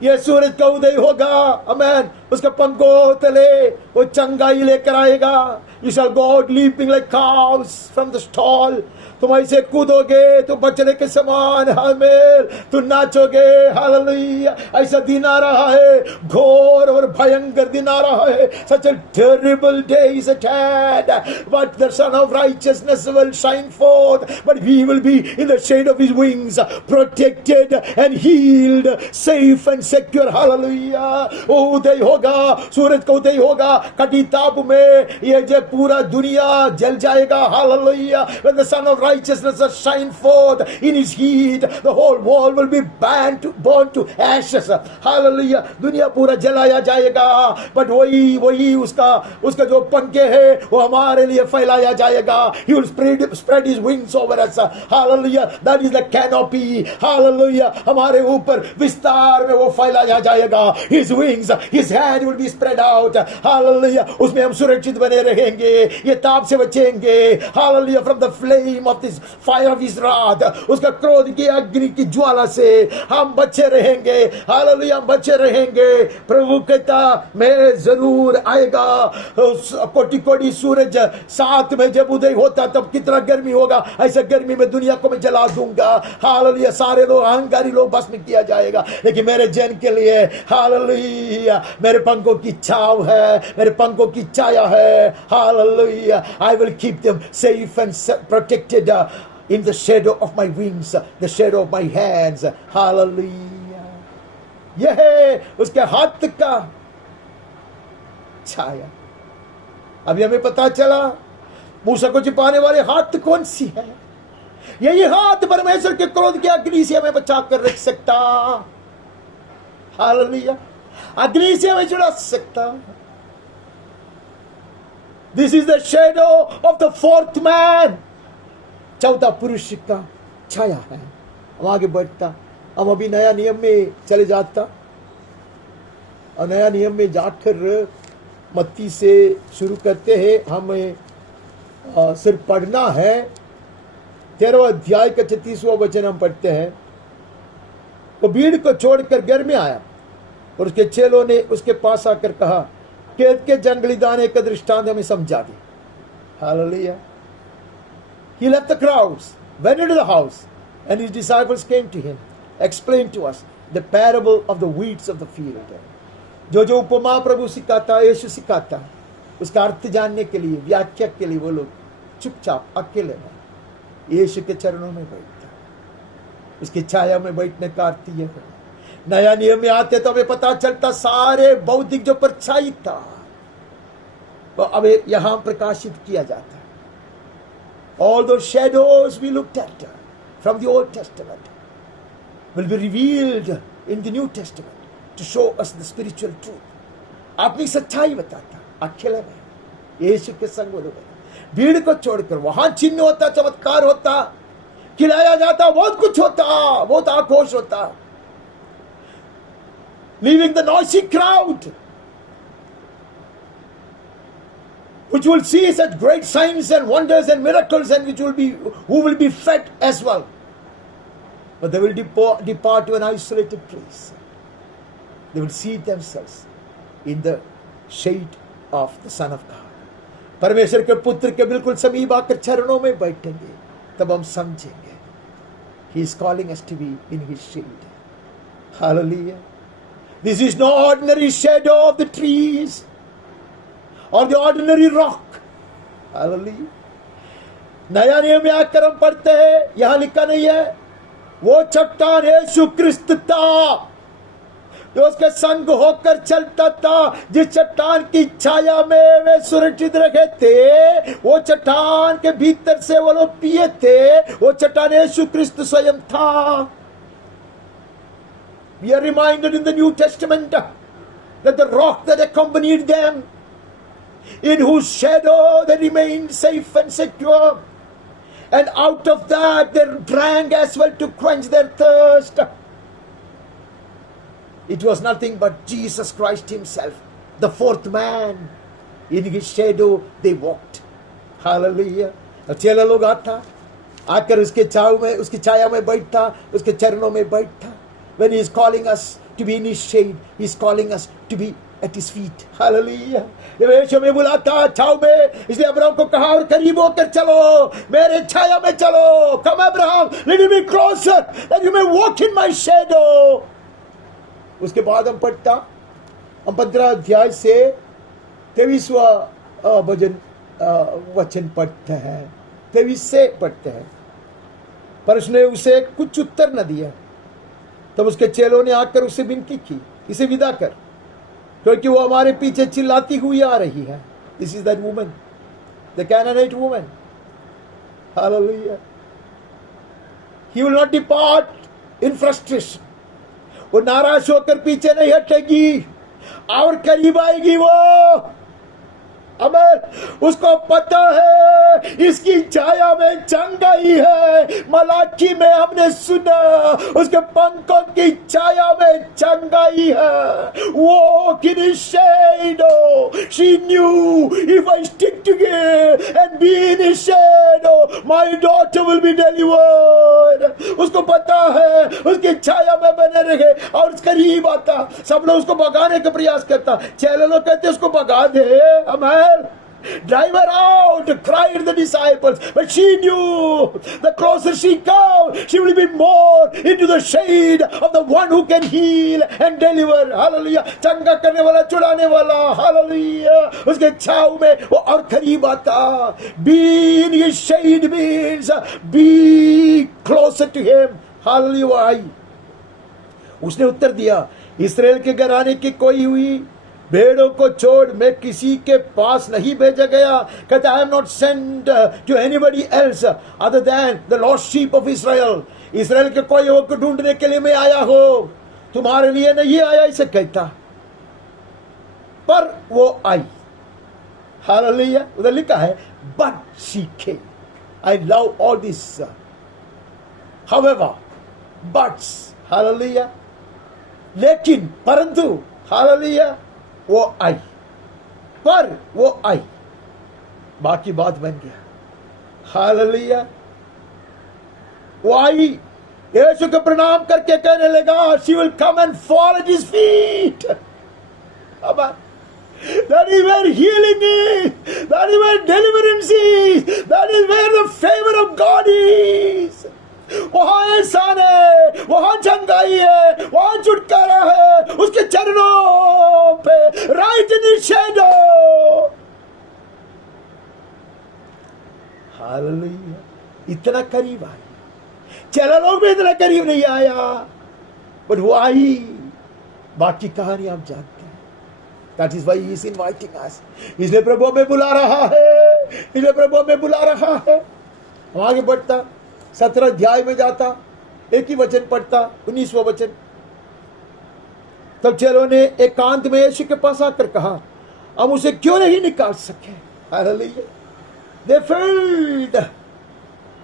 यह सूरज का उदय होगा, आमीन, उसके पंखों तले वो चंगाई लेकर आएगा। You shall go out leaping like cows from the stall. तुम ऐसे कूदोगे तो बचने के समान, आमीन, तुम नाचोगे। हालेलुया। ऐसा दिन आ रहा है, घोर और भयंकर दिन आ रहा है। Such a terrible day is at hand, but the Son of Righteousness will shine forth, but we will be in the shade of His wings, protected and healed, safe and secure. Hallelujah. उदय होगा, सूरज का उदय होगा कटी ताप में, ये जो पूरा दुनिया जल जाएगा। Hallelujah. When the Son of Righteousness will shine forth in His heat, the whole world will be burned to ashes. Hallelujah. दुनिया पूरा जलाया जाएगा, बट वही उसका जो पंखे है वो हमारे लिए फैलाया जाएगा। He will spread His wings over us. Hallelujah. That is the canopy. Hallelujah. हमारे ऊपर विस्तार में वो फैलाया जाएगा। His wings, His hand will be spread out. Hallelujah. उसमें हम सुरक्षित बने रहेंगे, ये ताप से बचेंगे। Hallelujah. From the flame of this fire of His wrath, उसका क्रोध की अग्नि की ज्वाला से हम बचे रहेंगे। हालेलुया, हम बचे रहेंगे। प्रभु कहता मैं जरूर आएगा। कोटि कोटि सूरज साथ में जब उदय होता तब कितना गर्मी होगा, ऐसा गर्मी में दुनिया को मैं जला दूंगा। हालेलुया। सारे लोग अहंकारी लोग भस्म किया जाएगा, लेकिन मेरे जन के लिए हालेलुया मेरे पंखों की छाव है, मेरे पंखों की छाया है। Hallelujah. I will keep them safe and protected in the shadow of my wings, the shadow of my hands. Hallelujah. यह है उसके हाथ का छाया। अभी हमें पता चला मूसा को छिपाने वाले हाथ कौन सी है। यही हाथ परमेश्वर के क्रोध की अग्नि से हमें बचा कर रख सकता। हालेलुया। अग्नि से हमें छुड़ा सकता। This is the shadow of the fourth man. चौथा पुरुष का छाया है। हम आगे बढ़ता, हम अभी नया नियम में चले जाता और नया नियम में जाकर मत्ती से शुरू करते हैं। हमें सिर्फ पढ़ना है। 13वां अध्याय का 36वां वचन हम पढ़ते हैं। वो भीड़ को छोड़कर घर में आया और उसके चेलों ने उसके पास आकर कहा, खेत के जंगली दाने का दृष्टांत हमें समझा दे। Hallelujah. He left the crowds, went into the house, and His disciples came to Him, explained to us the parable of the weeds of the field. जो उपमा प्रभु सिखाता, यीशु सिखाता, उसका अर्थ जानने के लिए, व्याख्या के लिए वो लोग चुपचाप अकेले में यीशु के चरणों में बैठता। उसकी छाया में बैठने का अर्थ यह है। नया नियम में आते तो हमें पता चलता सारे बौद्धिक जो परछाई था वो अब यहां प्रकाशित किया जाता है। All those shadows we looked at from the Old Testament will be revealed in the New Testament to show us the spiritual truth. अपनी सच्चाई बताता अकेले में यीशु के संग में भीड़ को छोड़कर। वहां चिन्ह होता, चमत्कार होता, खिलाया जाता, बहुत कुछ होता, बहुत आक्रोश होता। Leaving the noisy crowd, which will see such great signs and wonders and miracles, and who will be fed as well. But they will depart to an isolated place. They will seat themselves in the shade of the Son of God. परमेश्वर के पुत्र के बिल्कुल समीप आकर चरणों में बैठेंगे, तब हम समझेंगे He is calling us to be in His shade. Hallelujah. This is no ordinary shadow of the trees or the ordinary rock. Hallelujah. नया नियम में आकर हम पढ़ते हैं, यहां लिखा नहीं है वो चट्टान यीशु क्रिस्त था जो उसके संग होकर चलता था, जिस चट्टान की छाया में वे सुरक्षित रखे थे, वो चट्टान के भीतर से वो लोग पिए थे, वो चट्टान यीशु क्रिस्त स्वयं था. We are reminded in the New Testament that the rock that accompanied them, in whose shadow they remained safe and secure, and out of that they drank as well to quench their thirst. It was nothing but Jesus Christ Himself, the fourth man. In His shadow they walked. Hallelujah. और चेला लोग आता, आकर उसके उसकी छाया में बैठता, उसके चरणों में बैठता. When He is calling us to be in His shade, He is calling us to be at His feet. Hallelujah. जब यीशु में बुलाता छाव में, इसलिए अब्राहम को कहा और करीब होकर चलो, मेरे छाया में चलो. Come Abraham, little bit closer, that you may walk in my shadow. उसके बाद हम पढ़ता, हम 15 अध्याय से 23वां वचन पढ़ते हैं, 23 से पढ़ते हैं. पर उसने उसे कुछ उत्तर न दिया. तब उसके चेलों ने आकर उसे विनती की, इसे विदा कर, क्योंकि वो हमारे पीछे चिल्लाती हुई आ रही है. This is that woman, the Canaanite woman. Hallelujah. He will not depart in frustration. वो नाराज होकर पीछे नहीं हटेगी और करीब आएगी वो. अमेन. उसको पता है इसकी छाया में चंगाई है. मलाकी में हमने सुना उसके पंखों की छाया में चंगाई है. Walk in His shadow. She knew, if I stick together and be in His shadow, my daughter will be delivered. उसको पता है उसकी छाया में बने रहे और करीब आता. सब लोग उसको भगाने का प्रयास करता. चेले लोग कहते उसको भगा दे. Amen. Drive her out, cried the disciples. But she knew the closer she comes, she will be more into the shade of the one who can heal and deliver. Hallelujah. चंगा करने वाला, छुड़ाने वाला. Hallelujah. उसके छाव में वो और करीब आता. Be in His shade means be closer to Him. Hallelujah. उसने उत्तर दिया, इस्राएल के घराने की कोई हुई भेड़ों को छोड़ मैं किसी के पास नहीं भेजा गया. कहता I am not sent to anybody else other than the lost sheep of Israel. Israel के कोई को ढूंढने के लिए मैं आया हो, तुम्हारे लिए नहीं आया, इसे कहता. पर वो आई. हालेलुया. उधर लिखा है but she came. I love all this. However, buts. Hallelujah. लेकिन परंतु हालेलुया वो आई. पर वो आई, बाकी बात बन गया. हालेलुया. वो आई, यीशु को प्रणाम करके कहने लगा, she will come and fall at His feet. That is where healing is. That is where deliverance is. That is where the favor of God is. वहां एहसान है, वहां चंगाई है, वहां छुटकारा है. उसके चरणों पे, right in his shadow. Hallelujah. इतना करीब आई. चला लोग भी इतना करीब नहीं आया, बट वो आई. बाकी कहानी आप जानते हैं. That is why He is inviting us. इसलिए प्रभु हमें बुला रहा है. इसलिए प्रभु हमें बुला रहा है. हम आगे बढ़ता, 17 अध्याय में जाता, एक ही वचन पढ़ता, 19वां वचन. तब चेलों ने एकांत में यीशु के पास आकर कहा, हम उसे क्यों नहीं निकाल सके. Hallelujah. They failed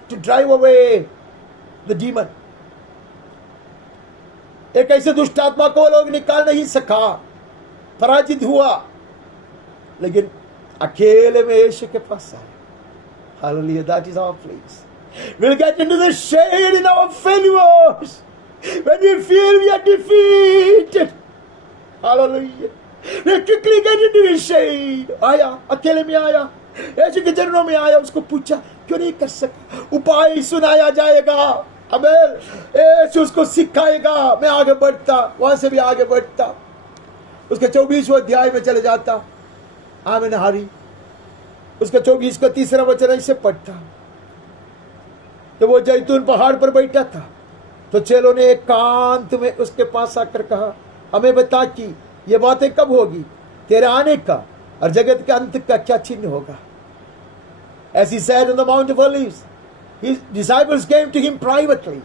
to drive away the demon. एक ऐसे दुष्ट आत्मा को लोग निकाल नहीं सका, पराजित हुआ. लेकिन अकेले में यीशु के पास आए. Hallelujah, that is our place. We'll get into the shade in our failures. When we feel we are defeated. Hallelujah. We quickly get into the shade. आया, अकेले में आया, यीशु के चरणों में आया, उसको पूछा क्यों नहीं कर सका. उपाय सुनाया जाएगा. अबेल यीशु उसको सिखाएगा. मैं आगे बढ़ता, वहां से भी आगे बढ़ता. उसके 24वें अध्याय में चले जाता. आमीन हारी. उसका 24 का 3रा वचन ऐसे पढ़ता. जब वो जैतून पहाड़ पर बैठा था तो चेलों ने एकांत में उसके पास आकर कहा, हमें बता कि ये बातें कब होगी, तेरे आने का और जगत के अंत का क्या चिन्ह होगा. As he said on the Mount of Olives, his disciples came to him privately.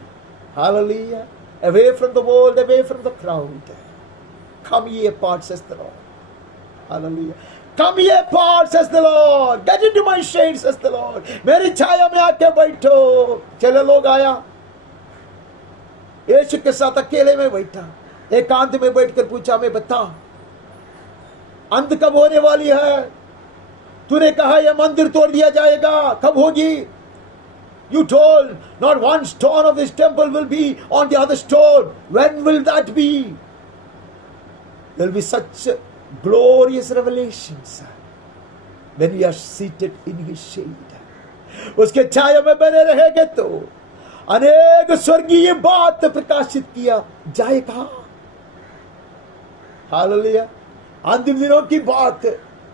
Hallelujah. Away from the world, away from the crowd. Come ye apart, says the Lord. Hallelujah. Come ye apart, says the Lord. Get into my shade, says the Lord. मेरी छाया में आके बैठो. चले लोग आया, यीशु के साथ अकेले में बैठा, एकांत में बैठकर पूछा, मैं बता अंत कब होने वाली है. तूने कहा यह मंदिर तोड़ दिया जाएगा, कब होगी. You told not one stone of this temple will be on the other stone. When will that be? There will be such glorious revelations when we are seated in his shade. उसके छाया में बने रहेंगे तो अनेक स्वर्गीय बात प्रकाशित किया जाएगा. हालेलुया. अंतिम दिनों की बात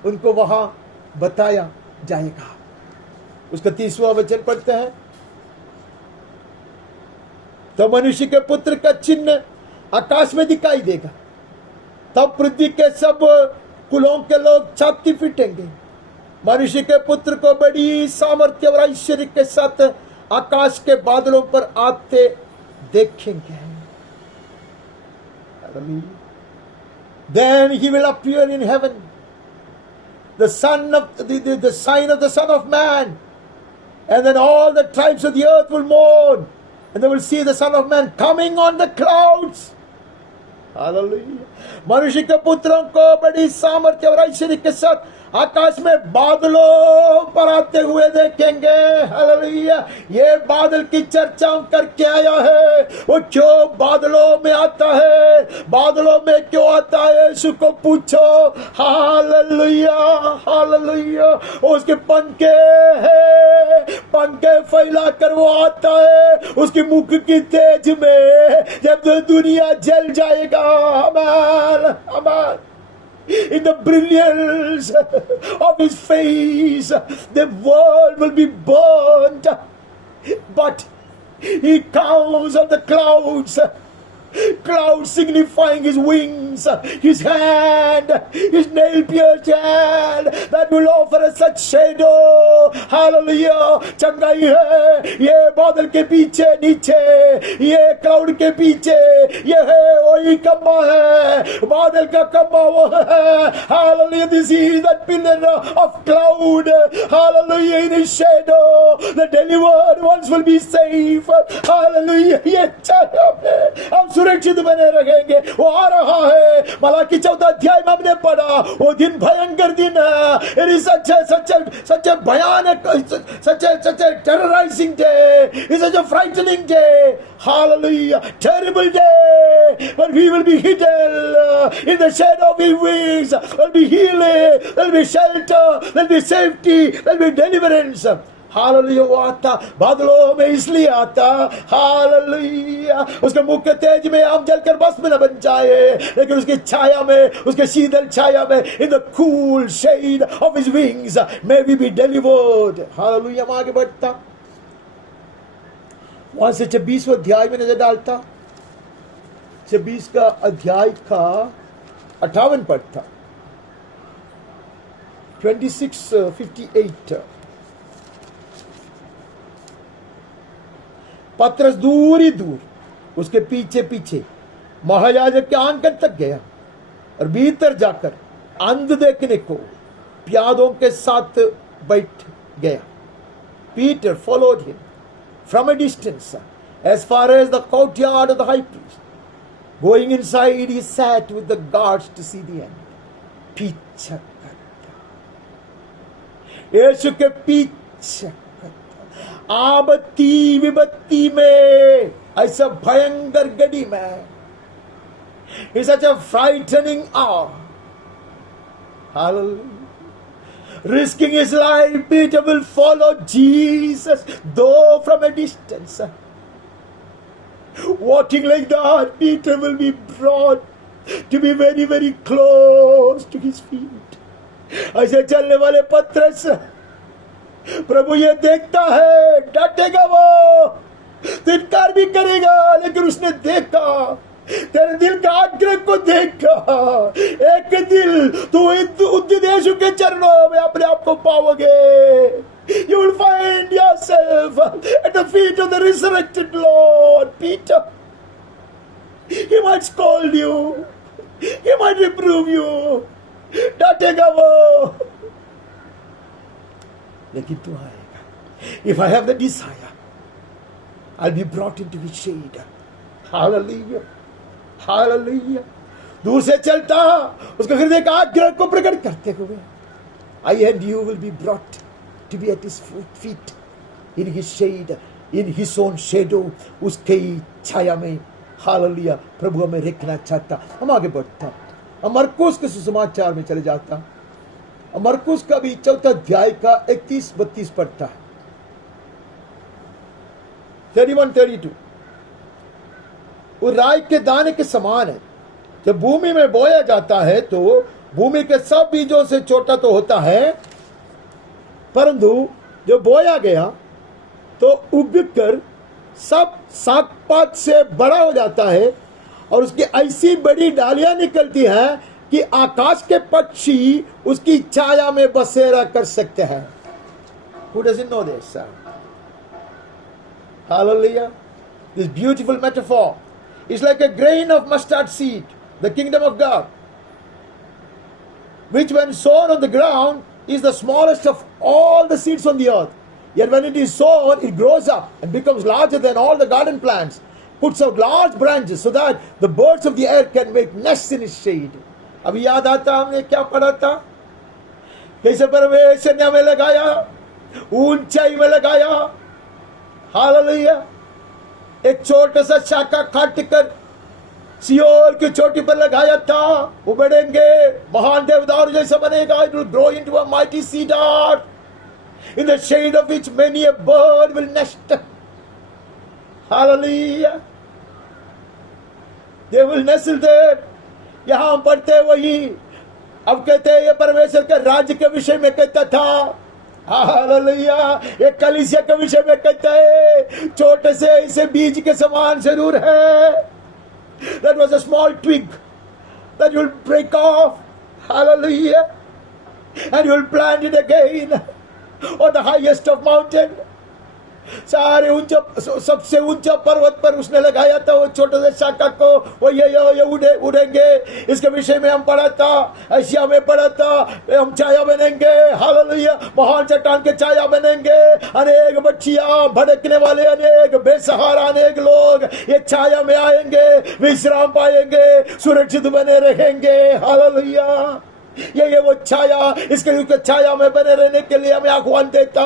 उनको वहां बताया जाएगा. उसका 30वां वचन पढ़ते हैं. तो मनुष्य के पुत्र का चिन्ह आकाश में दिखाई देगा. तब पृथ्वी के सब कुलों के लोग छाती पीटेंगे. मनुष्य के पुत्र को बड़ी सामर्थ्य और ऐश्वर्य के साथ आकाश के बादलों पर आते देखेंगे. Then he will appear in heaven, the sign of the Son of Man, and then all the tribes of the earth will mourn, and they will see the Son of Man coming on the clouds. Hallelujah. मनुष्य के पुत्रों को बड़ी सामर्थ्य और ऐश्वर्य के साथ आकाश में बादलों पर आते हुए देखेंगे. हालेलुया. ये बादल की चर्चा करके आया है. वो क्यों बादलों में आता है, बादलों में क्यों आता है, यीशु को पूछो. Hallelujah, hallelujah. उसके पंखे हैं, पंखे फैला कर वो आता है. उसकी मुख की तेज में जब दुनिया जल जाएगा. अमान, अमान. In the brilliance of his face, the world will be burned. But he comes on the clouds. Clouds signifying his wings, his hand, his nail-pierced hand that will offer us such shadow. Hallelujah. चंगाई है ये बादल के पीछे नीचे, ये क्लाउड के पीछे ये है वही कम्बा है, बादल का कम्बा वो है. Hallelujah. This is that pillar of cloud. Hallelujah. In his shadow, the delivered ones will be safe. Hallelujah. ये छाया में हम सुरक्षित बने रहेंगे. वो आ रहा है. मलाकी 14 अध्याय में हमने पढ़ा. वो दिन भयंकर दिन है. It is such a भयानक, such a terrorizing day. It's such a frightening day. Hallelujah. Terrible day. But we will be hidden in the shadow of his wings. There will be healing. There will be shelter. There will be safety. There will be deliverance. Hallelujah. वो आता बादलों में इसलिए आता. हालेलुया. उसके मुख के तेज में हम जलकर भस्म न बन जाए, लेकिन उसकी छाया में, उसके शीतल छाया में, in the cool shade of his wings may we be delivered. Hallelujah. हम आगे बढ़ता, वहां से 26वें अध्याय में नजर डालता. 26 का अध्याय का 58 पढ़ता. 26:58. पत्रस दूर ही दूर उसके पीछे पीछे महायाजक के आंगन तक गया और भीतर जाकर अंध देखने को प्यादों के साथ बैठ गया. Peter followed him from a distance as far as the courtyard of the high priest. Going inside, he sat with the guards to see the end. पीछा करता. यीशु के पीछे आपत्ति विपत्ति में, ऐसा भयंकर घड़ी में, it's such a frightening hour. Hallelujah. Risking his life, Peter will follow Jesus, though from a distance. Walking like that, Peter will be brought to be very, very close to his feet. ऐसे चलने वाले पतरस, प्रभु ये देखता है, डांटेगा वो, तो इनकार भी करेगा, लेकिन उसने देखा, तेरे दिल का आग्रह को देखा, एक दिल तू यीशु के चरणों में अपने आप को पाओगे. You will find yourself at the feet of the resurrected Lord. Peter, he might scold you, he might reprove you, डांटेगा वो, लेकिन तू आएगा. If I have the desire, I'll be brought into his shade. Hallelujah. Hallelujah. दूर से चलता, उसका हृदय का आग्रह को प्रकट करते हुए, I and you will be brought to be at his feet, in his shade, in his own shadow. उसके छाया में, हालेलुया, प्रभु हमें रखना चाहता. हम आगे बढ़ता, हम मरकुस के सुसमाचार में चले जाता. मरकुस का भी 4 अध्याय का 31-32 पढ़ता है. 31-32. वो राई के दाने के समान है, जब भूमि में बोया जाता है तो भूमि के सब बीजों से छोटा तो होता है, परंतु जब बोया गया तो उगकर सब शाक पात से बड़ा हो जाता है और उसकी ऐसी बड़ी डालियां निकलती हैं कि आकाश के पक्षी उसकी छाया में बसेरा कर सकते हैं. Who doesn't know this? Hallelujah. This beautiful metaphor. It's like a grain of mustard seed, the kingdom of God, which when sown on the ground is the smallest of all the seeds on the earth. Yet when it is sown, it grows up and becomes larger than all the garden plants, puts out large branches so that the birds of the air can make nests in its shade. अभी याद आता हमने क्या पढ़ा था, कैसे परमेश्वर ने हमें लगाया, ऊंचाई में लगाया. हालेलुया. एक छोटा सा शाखा काट कर सियोल की चोटी पर लगाया था. वो बढ़ेंगे, महान देवदार जैसा बनेगा. It will grow into a mighty cedar, in the shade of which many a bird will nest. Hallelujah. They will nestle there. यहां हम पढ़ते वही. अब कहते हैं ये परमेश्वर के राज्य के विषय में कहता था. हालेलुया. ये कलीसिया के विषय में कहता है, छोटे से इसे बीज के समान जरूर है. That was a small twig that you will break off. Hallelujah. And you will plant it again on the highest of mountain. सारे ऊंचा, सबसे ऊंचा पर्वत पर उसने लगाया था वो छोटे से शाखा को. वो ये उड़ेंगे. इसके विषय में हम पढ़ा था, एशिया में पढ़ा था. हम छाया बनेंगे. हालेलुया. महान चट्टान के छाया बनेंगे. अनेक बच्चियां, भड़कने वाले अनेक बेसहारा अनेक लोग ये छाया में आएंगे, विश्राम पाएंगे, सुरक्षित बने रहेंगे. हालेलुया. ये वो छाया, इसके लिए छाया में बने रहने के लिए हमें आह्वान देता.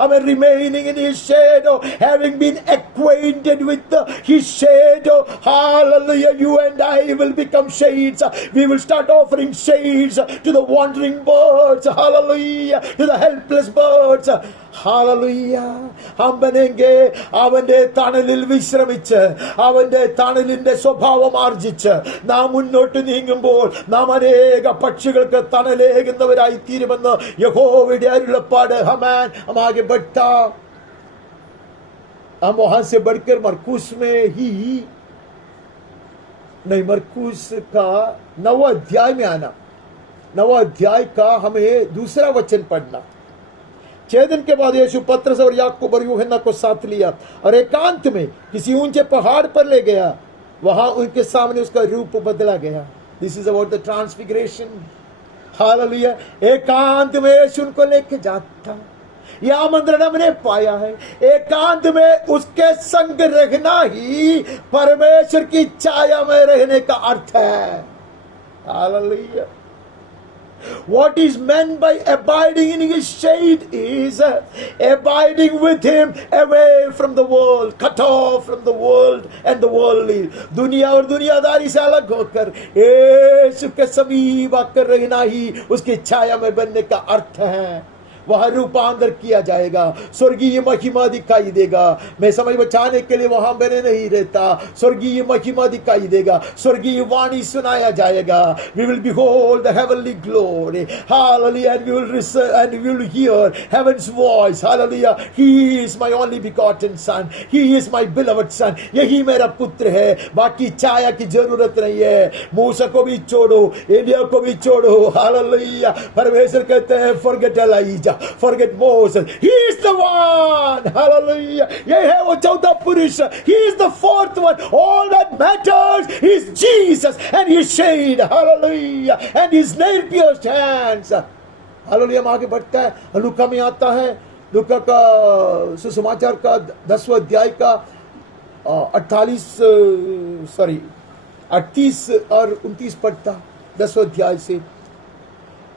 हमें remaining in his shadow, having been acquainted with his shadow. Hallelujah. You and I will become shades. We will start offering shades to the wandering birds. Hallelujah. To the helpless birds. Hallelujah. हम बनेंगे അവന്റെ തണലിൽ വിശ്രമിച്ച്, അവന്റെ തണലിന്റെ സ്വഭാവം ആർജിച്ച് നാം മുന്നോട്ട് നീങ്ങുമ്പോൾ നാം അനേക പക്ഷികൾക്ക് തണലേകുന്നവരായി തീരുമെന്ന് യഹോവയുടെ അരുളപ്പാട്. हमें हम आगे बढ़ता, हम वहां से बढ़कर मरकुस में ही नहीं, मरकुस का 9 अध्याय में आना. 9 अध्याय का हमें दूसरा वचन पढ़ना. 6 दिन के बाद यीशु पतरस और याकूब और यूहन्ना को साथ लिया और एकांत में किसी ऊंचे पहाड़ पर ले गया. वहां उनके सामने उसका रूप बदला गया. This is about the transfiguration. Hallelujah. एकांत में यीशु उनको लेके जाता. यह आमंत्रण हमने पाया है. एकांत में उसके संग रहना ही परमेश्वर की छाया में रहने का अर्थ है. Hallelujah. What is meant by abiding in his shade is abiding with him away from the world, cut off from the world and the worldly. दुनिया और दुनियादारी से अलग होकर यीशु के समीप आकर रहना ही उसकी छाया में बनने का अर्थ है। वह रूपांतर किया जाएगा, स्वर्गीय महिमा दिखाई देगा। मैं समय बचाने के लिए वहां बने नहीं रहता, स्वर्गीय महिमा दिखाई देगा, स्वर्गीय वाणी सुनाया जाएगा। We will behold the heavenly glory, hallelujah, and we will hear heaven's voice, hallelujah. He is my only begotten son, he is my beloved son, यही मेरा पुत्र है, बाकी छाया की जरूरत नहीं है। मूसा को भी छोड़ो, एलिया को भी छोड़ो, हालेलुया। परमेश्वर कहते हैं forget Elijah, forget Moses, he is the one, hallelujah. ये है वो चौथा पुरुष, he is the fourth one. All that matters is Jesus and his shade, hallelujah, and his nail pierced hands, hallelujah। आगे बढ़ता है, लूका में आता है, लूका का सुसमाचार का 10वां अध्याय का 38 और 29 पढ़ता, 10वां अध्याय से।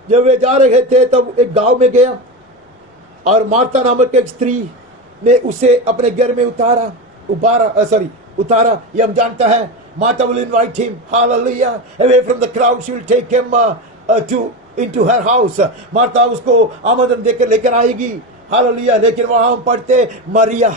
जब वे जा रहे थे तब एक गांव में गया और मार्था नामक एक स्त्री ने उसे अपने घर में उतारा। ये हम जानता है। Martha will invite him, hallelujah, away from the crowd, she will take him into her house। Martha उसको आमंत्रण देकर लेकर आएगी, हालेलुया। लेकिन वहां हम पढ़ते Maria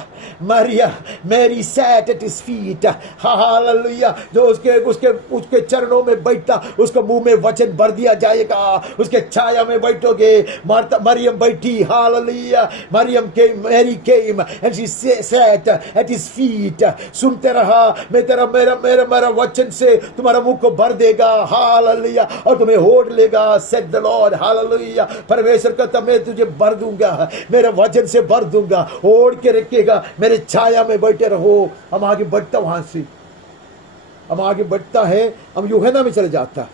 Mary sat at his feet, hallelujah. जो उसके चरणों में बैठता, उसको मुंह में वचन भर दिया जाएगा, उसके छाया में बैठोगे। मरियम बैठी, hallelujah. Mary came and she sat at his feet. सुनते रहा, मेरा वचन से तुम्हारा मुंह को भर देगा, हालेलुया, और तुम्हें होड़ लेगा, सेड द लॉर्ड, हालेलुया। परमेश्वर कहता मैं तुझे भर दूंगा, मेरे वचन से भर दूंगा, ओढ़ के रखेगा, मेरे छाया में बैठे रहो। हम आगे बढ़ता, वहां से हम आगे बढ़ता है, हम यूहन्ना में चले जाता।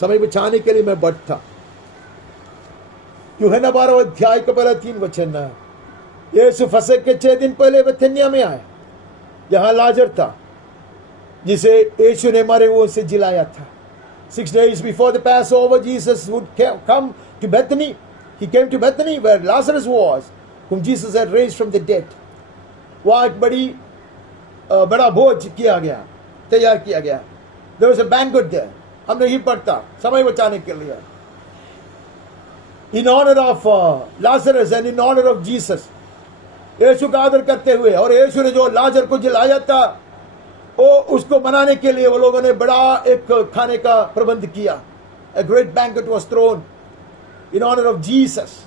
समय बचाने के लिए मैं बढ़ता। यूहन्ना 12 अध्याय का पहला 3 वचन है। यीशु फसह के 6 दिन पहले बेथानिया में आया। यहां लाजर था जिसे यीशु ने मरे हुओं से जिलाया था। 6 days before the Passover, Jesus would come to Bethany. He came to Bethany where Lazarus was, whom Jesus had raised from the dead. वहाँ एक बड़ा भोज किया गया, तैयार किया गया। There was a banquet there. हम नहीं पढ़ता समय बचाने के लिए। In honor of Lazarus and in honor of Jesus, यीशु का आदर करते हुए, और यीशु ने जो लाजर को जिलाया था, वो उसको मनाने के लिए वो लोगों ने बड़ा एक खाने का प्रबंध किया। A great banquet was thrown in honor of Jesus,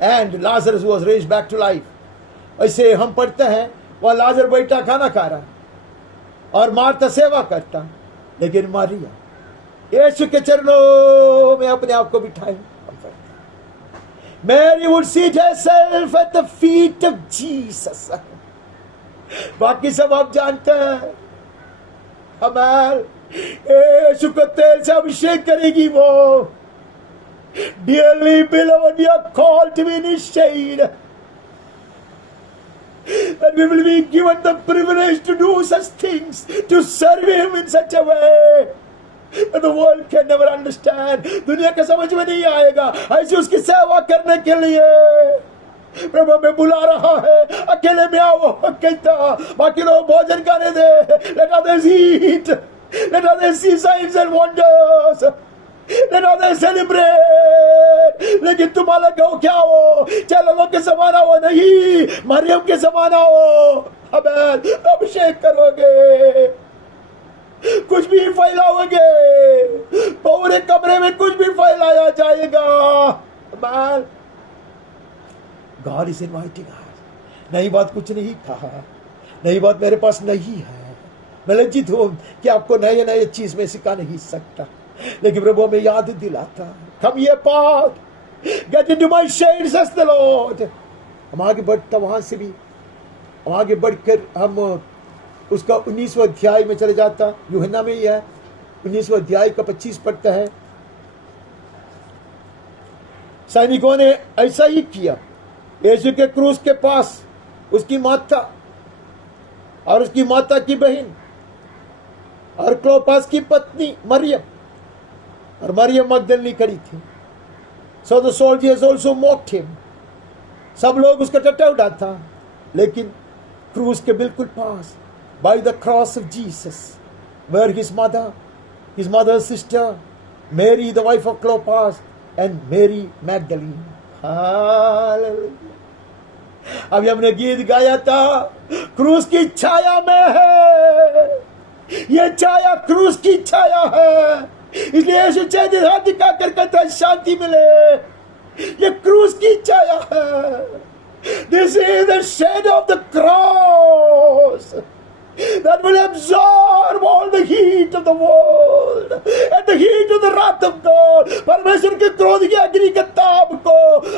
and Lazarus was raised back to life. ऐसे हम पढ़ते हैं, वह लाजर बैठा खाना खा रहा और मार्था सेवा करता, लेकिन मारिया यीशु के चरणों में अपने आप को बिठाए। Mary would seat herself at the feet of Jesus. बाकी सब आप जानते हैं। यीशु को तेल से अभिषेक करेगी वो। Dearly beloved, we are called to be in his shade, that we will be given the privilege to do such things, to serve him in such a way that the world can never understand. दुनिया के समझ में नहीं आएगा, ऐसे उसकी सेवा करने के लिए प्रभु में बुला रहा है। अकेले में आओ कहता, बाकी लोग भोजन करने दे। Let others eat, let others see signs and wonders, let others celebrate। लेकिन तुम अलग हो, क्या हो? चाहे लोगों के समान हो, नहीं, मरियम के समान हो। अभिषेक करोगे, कुछ भी फैलाओगे, पूरे कमरे में कुछ भी फैलाया जाएगा। God is inviting us। नई बात कुछ नहीं कहा, नई बात मेरे पास नहीं है। मैं लज्जित हूं कि आपको नए चीज में सिखा नहीं सकता, लेकिन प्रभु हमें याद दिलाता, come ye path, get into my shade, says the Lord। हम आगे बढ़ता, वहां से भी हम आगे बढ़कर हम उसका 19वां अध्याय में चले जाता। यूहन्ना में ही है, 19वां अध्याय का 25 पढ़ता है। सैनिकों ने ऐसा ही किया। यीशु के क्रूस के पास उसकी माता और उसकी माता की बहन और क्लोपास की पत्नी मरियम और मरियम मगदलिनी खड़ी थी। So the soldiers also mocked him. सब लोग उसका टट्टा उड़ाता, लेकिन क्रूस के बिल्कुल पास, by the cross of Jesus, where his mother's sister, Mary the wife of Clopas, and Mary Magdalene. Hallelujah. अभी हमने गीत गाया था, क्रूस की छाया में है, ये छाया क्रूस की छाया है, इसलिए यीशु चेहरे हाथ दिखा कर कहता है शांति मिले, ये क्रूस की छाया है। This is the shadow of the cross that will absorb all the heat of the world and the heat of the wrath of God. परमेश्वर के क्रोध की अग्नि के ताप को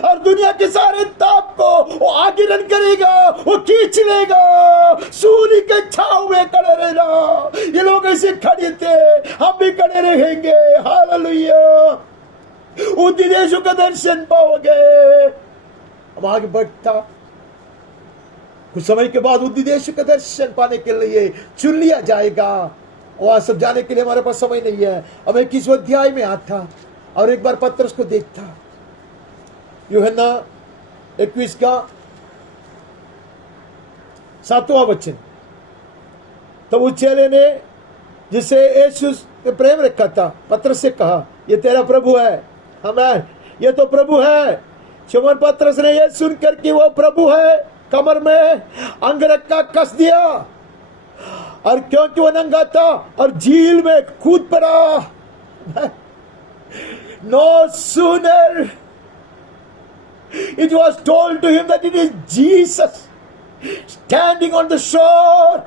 और दुनिया के सारे ताप को वो आगिरन करेगा, वो खींच लेगा। सूर्य के छांव में खड़े रहना, ये लोग ऐसे खड़े थे, हम भी खड़े रहेंगे। हालेलुया। उद्दी देशों का दर्शन पाओगे। हम आगे बढ़ता, कुछ समय के बाद उद्दी देश का दर्शन पाने के लिए चुन लिया जाएगा। वहां सब जाने के लिए हमारे पास समय नहीं है। अब 21वें अध्याय में आता और एक बार पत्रस को देखता, यूहन्ना 21 का 7वां वचन। तब उस चेले ने जिसे यीशु ने प्रेम रखा था पत्रस से कहा, ये तेरा प्रभु है। आमीन, ये तो प्रभु है। शमौन पत्रस ने यह सुनकर कि वो प्रभु है, कमर में अंगरखा कस दिया, और क्योंकि वो नंगा था और झील में कूद पड़ा। No sooner it was told to him that it is Jesus standing on the shore,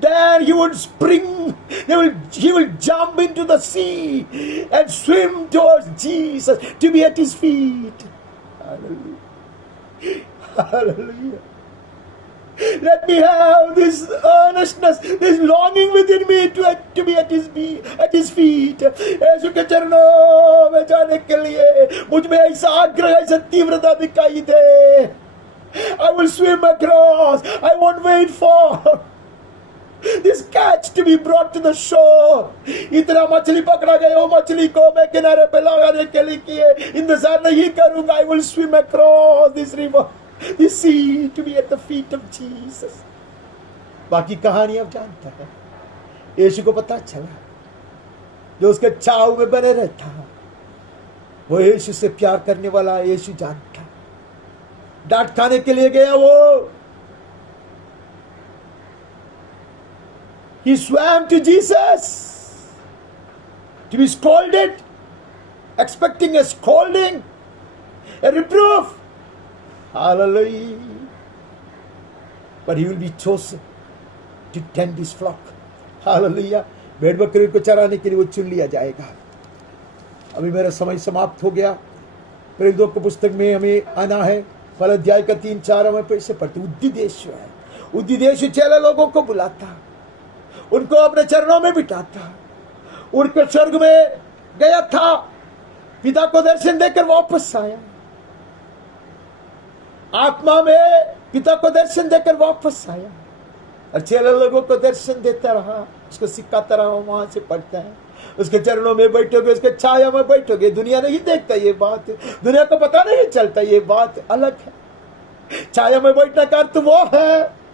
then he would spring, he will jump into the sea and swim towards Jesus to be at his feet. Hallelujah. Hallelujah. Let me have this earnestness, this longing within me to be at his feet. यीशु के चरणों में जाने के लिए मुझ में ऐसा आग्रह, ऐसा तीव्रता दिखाई दे। I will swim across. I won't wait for this catch to be brought to the shore. इतना मछली पकड़ा गया, वो मछली को मैं किनारे पे लगाने के लिए किए इंतजार नहीं करूंगा। I will swim across this river, this sea, to be at the feet of Jesus. बाकी कहानी अब जानता है। यीशु को पता चला, जो उसके छाव में बने रहता वो यीशु से प्यार करने वाला यीशु जानता। डांट खाने के लिए गया वो, he swam to Jesus to be scolded, expecting a scolding, a reproof. Hallelujah. But he will be chosen to tend his flock. Hallelujah. भेड़ बकरी को चराने के लिए वो चुन लिया जाएगा। अभी मेरा समय समाप्त हो गया। प्रेरितों की पुस्तक में हमें आना है, पहले अध्याय का 3-4 हमें फिर से पढ़ते। उद्दी देश है, उद्दी देश चेला लोगों को बुलाता, उनको अपने चरणों में बिठाता, उड़कर स्वर्ग में गया था, पिता को दर्शन देकर वापस आया, आत्मा में पिता को दर्शन देकर वापस आया, और चेला लोगों को दर्शन देता रहा, उसको सिखाता रहा। वहां से पढ़ता है, उसके चरणों में बैठोगे, उसके छाया में बैठोगे। दुनिया नहीं देखता ये बात, दुनिया को पता नहीं चलता, ये बात अलग है। छाया में बैठने का अर्थ वो है,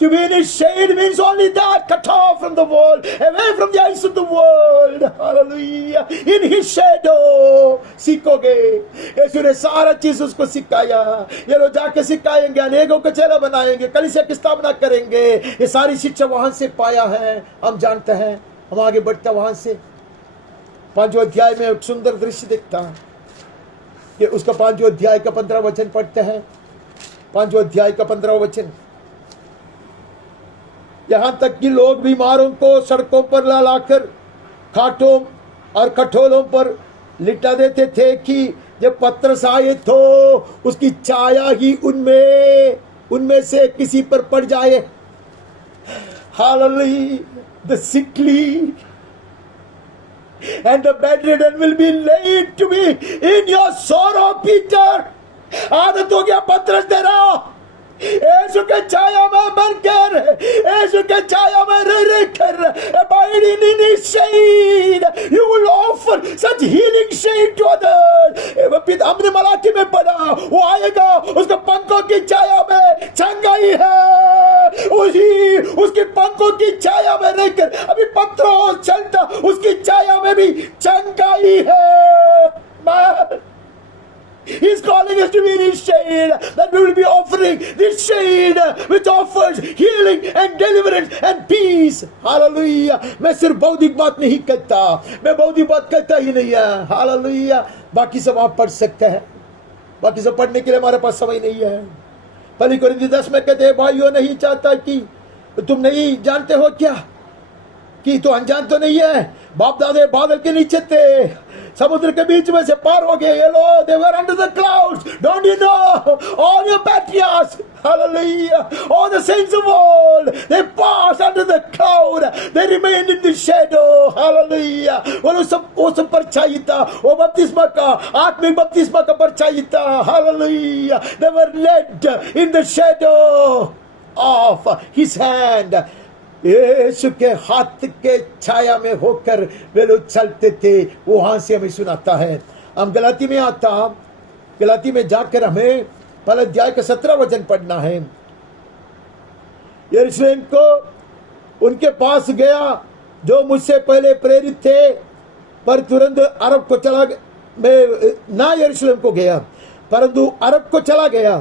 to be in his shade means only that, cut off from the world, away from the eyes of the world. Hallelujah. In his shadow सीखोगे। यीशु ने सारा चीज उसको सिखाया। ये लोग जाके सिखाएंगे, अनेकों को चेला बनाएंगे, कलीसिया की स्थापना करेंगे। ये सारी शिक्षा वहां से पाया है, हम जानते हैं। हम आगे बढ़ता वहां से 5वें अध्याय में एक सुंदर दृश्य दिखता है कि उसका 5वें अध्याय का 15 वचन पढ़ते हैं। 5वें अध्याय का 15 वचन, यहां तक कि लोग बीमारों को सड़कों पर ला लाकर खाटों और कठोलों पर लिटा देते थे कि जब पत्रस आए तो उसकी छाया ही उनमें से किसी पर पड़ जाए। Hallelujah. The sickly and the bedridden will be laid to me in your sorrow, Peter. आदत हो गया पत्रस तेरा, यीशु के छाया में बनकर, यीशु के छाया में रहकर, abiding in his shade, you will offer such healing shade to others. हमने मलाकी में पढ़ा, वो आएगा, उसके पंखों की छाया में चंगाई है, उसकी पंखों की छाया में रहकर अभी पत्थरों चलता, उसकी छाया में भी चंगाई है। Man, He's calling us to be in His shade, that we will be offering this shade which offers healing and deliverance and peace. Hallelujah. मैं सिर्फ बौद्धिक बात नहीं कहता, मैं बौद्धिक बात कहता ही नहीं है। Hallelujah. बाकी सब आप पढ़ सकते हैं, बाकी सब पढ़ने के लिए हमारे पास समय नहीं है। पहली कोरिन्थियों 10 में कहते हैं, भाइयों नहीं चाहता कि तुम नहीं जानते हो क्या कि तो अनजान तो नहीं है, बाप दादे बादल के नीचे थे, समुद्र के बीच में से पार हो गए। ये लो, they were under the clouds. Don't you know? All your patriarchs, hallelujah, all the saints of old, they passed under the cloud. They remained in the shadow, hallelujah. वो सब परछाई था, वो बपतिस्मा का, आत्मिक बपतिस्मा का परछाई था, hallelujah. They were led in the shadow of His hand. यीशु के हाथ के छाया में होकर वे लोग चलते थे। वहां से हमें सुनाता है। हम गलाती में आता, गलाती में जाकर हमें पहले अध्याय का 17 वचन पढ़ना है। यरूशलेम को उनके पास गया जो मुझसे पहले प्रेरित थे, पर तुरंत अरब को चला, ना यरूशलेम को गया परंतु अरब को चला गया,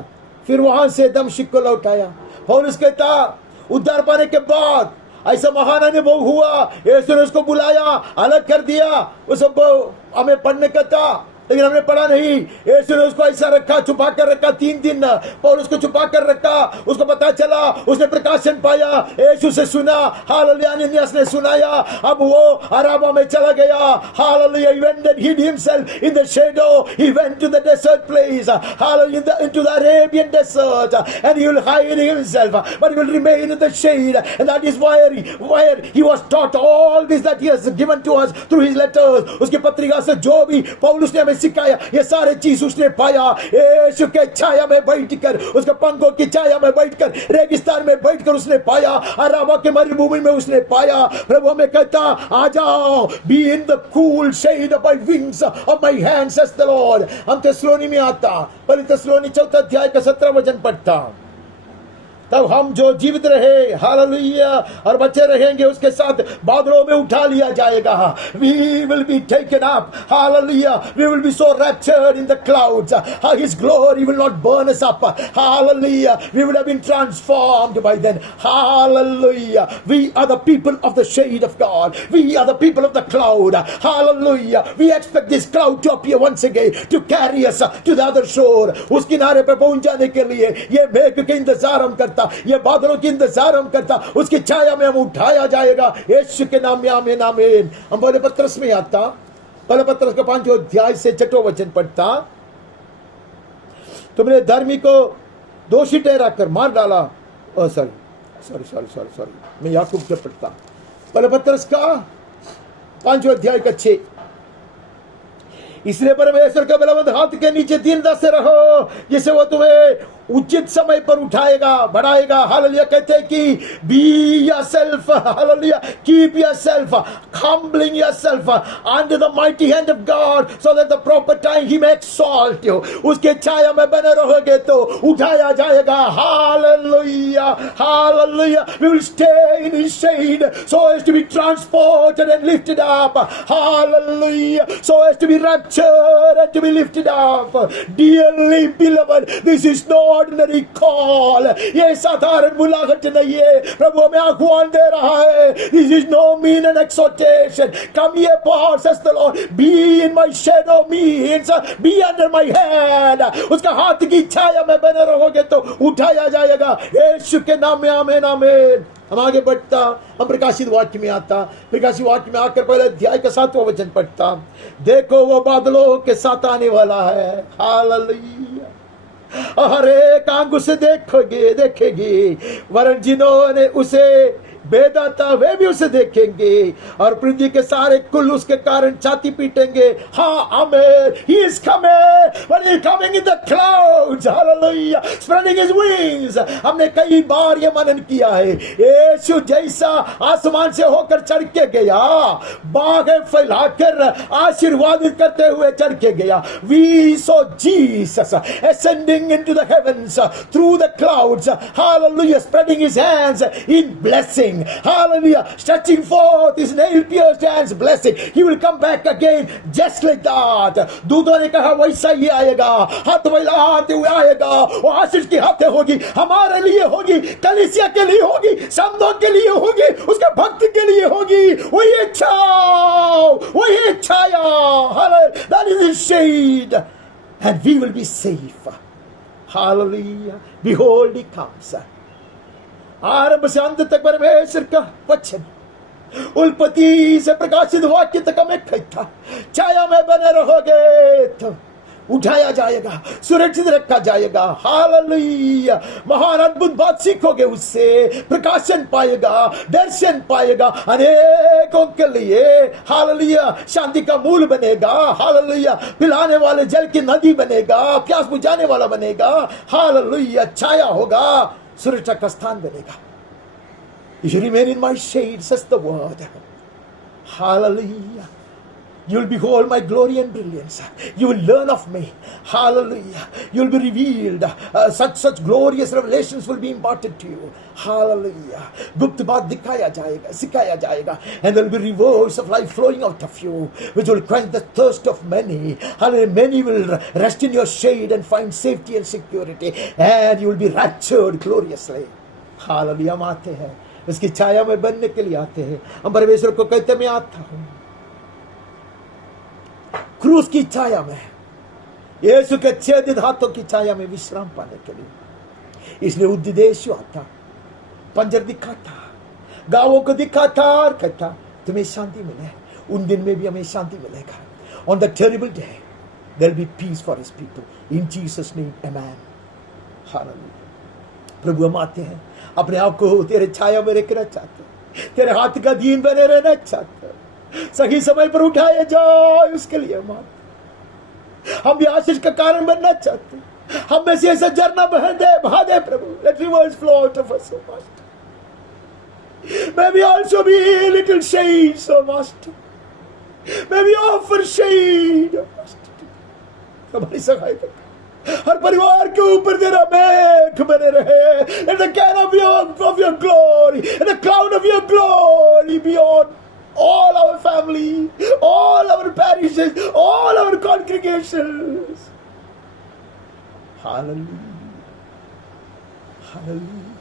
फिर वहां से दमिश्क को लौट आया। पौलुस कहता, उद्धार पाने के बाद ऐसा महान अनुभव हुआ, यीशु ने उसको बुलाया, अलग कर दिया, उसको हमें पढ़ने का था लेकिन हमने पढ़ा नहीं। यीशु ने उसको ऐसा रखा, छुपा कर रखा 3 दिन, पौलुस को छुपा कर रखा, उसको पता चला, उसने प्रकाशन पाया, यीशु से सुना, हालेलुया, अननियास ने सुनाया, अब वो अराबा में चला गया, hallelujah, he went and hid himself in the shadow, he went to the desert place, hallelujah, into the Arabian desert, and he will hide himself, but he will remain in the shade, and that is where he was taught all this that he has given to us through his letters. उसकी पत्रिका से जो भी पौलुस ने सिखाया, ये सारे चीज उसने पाया यीशु के छाया में बैठकर, उसके पंखों की छाया में बैठकर, रेगिस्तान में बैठकर उसने पाया, अराबा के मरुभूमि में उसने पाया। प्रभु हमें कहता, आ जाओ, be in the cool shade of my wings of my hands says the Lord. हम थिस्सलुनी में आता, पहली थिस्सलुनी 4 अध्याय का 17 वचन पढ़ता, तब हम जो जीवित रहे, हालेलुया, और बचे रहेंगे उसके साथ बादलों में उठा लिया जाएगा। We will be taken up, hallelujah, we will be so raptured in the clouds, His glory will not burn us up, hallelujah, we would have been transformed by then, hallelujah. We are the people of the shade of God, we are the people of the cloud, hallelujah. We expect this cloud to appear once again to carry us to the other shore, उस किनारे पे पहुंच जाने के लिए ये मेघ के इंतजार हम करते, ये बादलों की इंतजार हम करता, उसकी छाया में हम उठाया जाएगा, यीशु के नाम में आमीन आमीन। हम पहले पत्रस में आता, पहले पत्रस का 5 अध्याय से 6 वचन पढ़ता, तुमने धर्मी को दोषी ठहरा कर मार डाला, सॉरी मैं याकूब से पढ़ता, पहले पत्रस का 5 अध्याय का 6, इसलिए परमेश्वर के बलवंत हाथ के नीचे दीनता से रहो, जिससे वो तुम्हें उचित समय पर उठाएगा, बढ़ाएगा। हालेलुया, कहते हैं कि be yourself, hallelujah, keep yourself, humbling yourself under the mighty hand of God, so that the proper time He may exalt you. उसके छाया में बने रहोगे तो उठाया जाएगा। Hallelujah, hallelujah, we will stay in His shade so as to be transported and lifted up. Hallelujah, so as to be raptured and to be lifted up. Dearly beloved, this is no ordinary call, ये साधारण बुलाहट नहीं है, प्रभु हमें आह्वान दे रहा है। This is no mean and exhortation, come ye Paul says the Lord, be in my shadow means be under my hand, उसका हाथ की छाया में बने रहोगे तो उठाया जाएगा, यीशु के नाम में आमीन आमीन। हम आगे बढ़ता, हम प्रकाशित वाक्य में आता, प्रकाशित वाक्य में आकर पहले अध्याय का 7वां वचन पढ़ता, देखो वो बादलों के साथ आने वाला है, हालेलुया, हर एक आंख उसे देखेगी, वरन जिन्होंने उसे बेदा था, वे भी उसे देखेंगे और पृथ्वी के सारे कुल उसके कारण छाती पीटेंगे। हाँ, आमेन, he is coming, but he is coming in the clouds, hallelujah, spreading his wings। हमने कई बार ये मनन किया है, यीशु जैसा आसमान से होकर चढ़ के गया, बाहें फैलाकर आशीर्वादित करते हुए चढ़ के गया। We saw Jesus ascending into the heavens through the clouds, hallelujah, spreading his hands in blessing, hallelujah, stretching forth his nail-pierced hands, blessing। He will come back again just like that। दूतों ने कहा वैसा ही आएगा, हाथ फैलाते हुए आएगा, वो आशीष की हाथें होगी, हमारे लिए होगी, कलीसिया के लिए होगी, संतों के लिए होगी, उसके भक्त के लिए होगी। वही छाया, hallelujah, that is his shade, and we will be safe, hallelujah। Behold, he comes। आरंभ से अंत तक परमेश्वर का वचन, उल्पत्ति से प्रकाशित वाक्य तक हमें कहता, छाया में बने रहोगे तो उठाया जाएगा, सुरक्षित रखा जाएगा। हालेलुया, महान अद्भुत बात सीखोगे, उससे प्रकाशन पाएगा, दर्शन पाएगा, अनेकों के लिए हालेलुया शांति का मूल बनेगा। हालेलुया, पिलाने वाले जल की नदी बनेगा, प्यास बुझाने वाला बनेगा। हालेलुया, छाया होगा, सुरक्षा का स्थान बनेगा। You remain in my shade, says the word. Hallelujah. You will behold my glory and brilliance. You will learn of me. Hallelujah. You will be revealed. Such glorious revelations will be imparted to you. Hallelujah. गुप्त बात दिखाया जाएगा, सिखाया जाएगा. And there will be rivers of life flowing out of you, which will quench the thirst of many. Hallelujah. Many will rest in your shade and find safety and security. And you will be raptured gloriously. Hallelujah. हम आते हैं, इसकी छाया में बनने के लिए आते हैं। हम परमेश्वर को कहते, मैं आता हूं क्रूस की छाया में, यीशु के छेदित हाथों की छाया में विश्राम पाने के लिए। इसलिए उद्देश्य आता, पंजर दिखाता, गांवों को दिखाता और कहता, तुम्हें शांति मिले। उन दिन में भी हमें शांति मिलेगा। On the terrible day there will be peace for his people. In Jesus name, amen. Hallelujah. प्रभु, हम आते हैं, अपने आप को तेरे छाया में रखना चाहते, तेरे हाथ का दीन बने रहना चाहते, सही समय पर उठाए जाओ, उसके लिए हम भी आशीष का कारण बनना चाहते। हम में से ऐसा झरना बहा दे प्रभु। Let rivers flow out of us, O Master. May we also be little shades, O Master. May we offer shade, O Master. हमारी सहायता हर परिवार के ऊपर तेरा मेघ बने रहे, in the canopy of your glory, in the cloud of your glory, beyond all our family, all our parishes, all our congregations. Hallelujah. Hallelujah.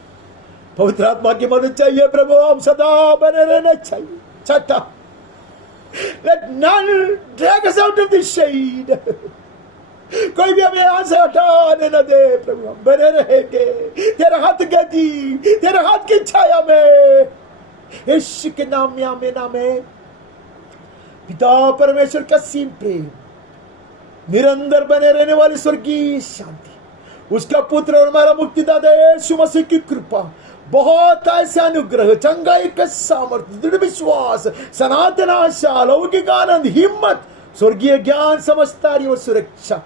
पवित्र आत्मा की मदद चाहिए प्रभु, हम सदा बने रहना चाहिए। छठा, let none drag us out of this shade. कोई भी हमें यहां से हटाने न दे प्रभु, हम बने रहेंगे तेरे हाथ गदी, तेरे हाथ की छाया में, यीशु के नाम में आमीन आमीन। पिता परमेश्वर का सीम प्रेम, निरंतर बने रहने वाली स्वर्गीय शांति, उसका पुत्र और हमारा मुक्तिदाता यीशु मसीह की कृपा, बहुत ऐसे अनुग्रह, चंगाई का सामर्थ्य, दृढ़ विश्वास, सनातन आशा, लौकिक आनंद, हिम्मत, स्वर्गीय ज्ञान, समझदारी और सुरक्षा,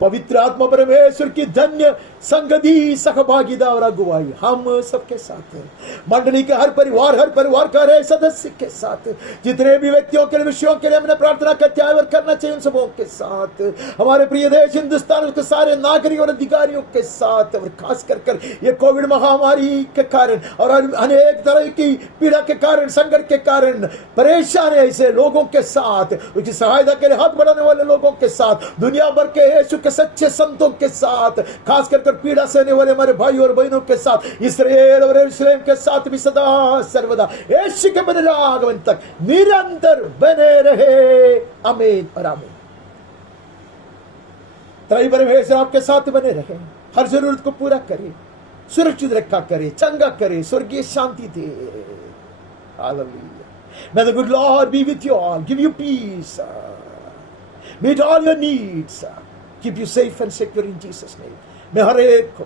पवित्र आत्मा परमेश्वर की धन्य संगति, सहभागिता और अगुवाई हम सबके साथ है। मंडली के हर परिवार का हर सदस्य के साथ, जितने भी व्यक्तियों के लिए, विषयों के लिए हमने प्रार्थना का त्याग करना चाहिए, उन सबों के साथ, हमारे प्रिय देश हिंदुस्तान के सारे नागरिक और अधिकारियों के साथ, और खास कर ये कोविड महामारी के कारण और अनेक तरह की पीड़ा के कारण, संकट के कारण परेशान है ऐसे लोगों के साथ, उसकी सहायता के लिए हाथ बढ़ाने वाले लोगों के साथ, दुनिया भर के यीशु के सच्चे संतों के साथ, खास कर पीड़ा सहने वाले हमारे भाई और बहनों के साथ, इस्राएल और यरूशलेम के साथ भी सदा सर्वदा यीशु के बने आगमन तक निरंतर बने रहे। आमीन और आमीन। त्रय परमेश्वर आपके साथ बने रहे, हर जरूरत को पूरा करे, सुरक्षित रखा करे, चंगा करे, स्वर्गीय शांति दे। Hallelujah. May the good Lord be with you all, give you peace, meet all your needs, keep you safe and secure in Jesus name। मैं हर एक को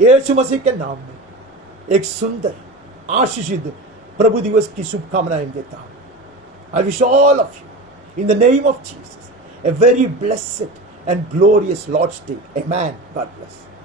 यीशु मसीह के नाम में एक सुंदर आशीषित प्रभु दिवस की शुभकामनाएं देता हूं. I wish all of you, in the name of Jesus, a very blessed and glorious Lord's Day. Amen. God bless.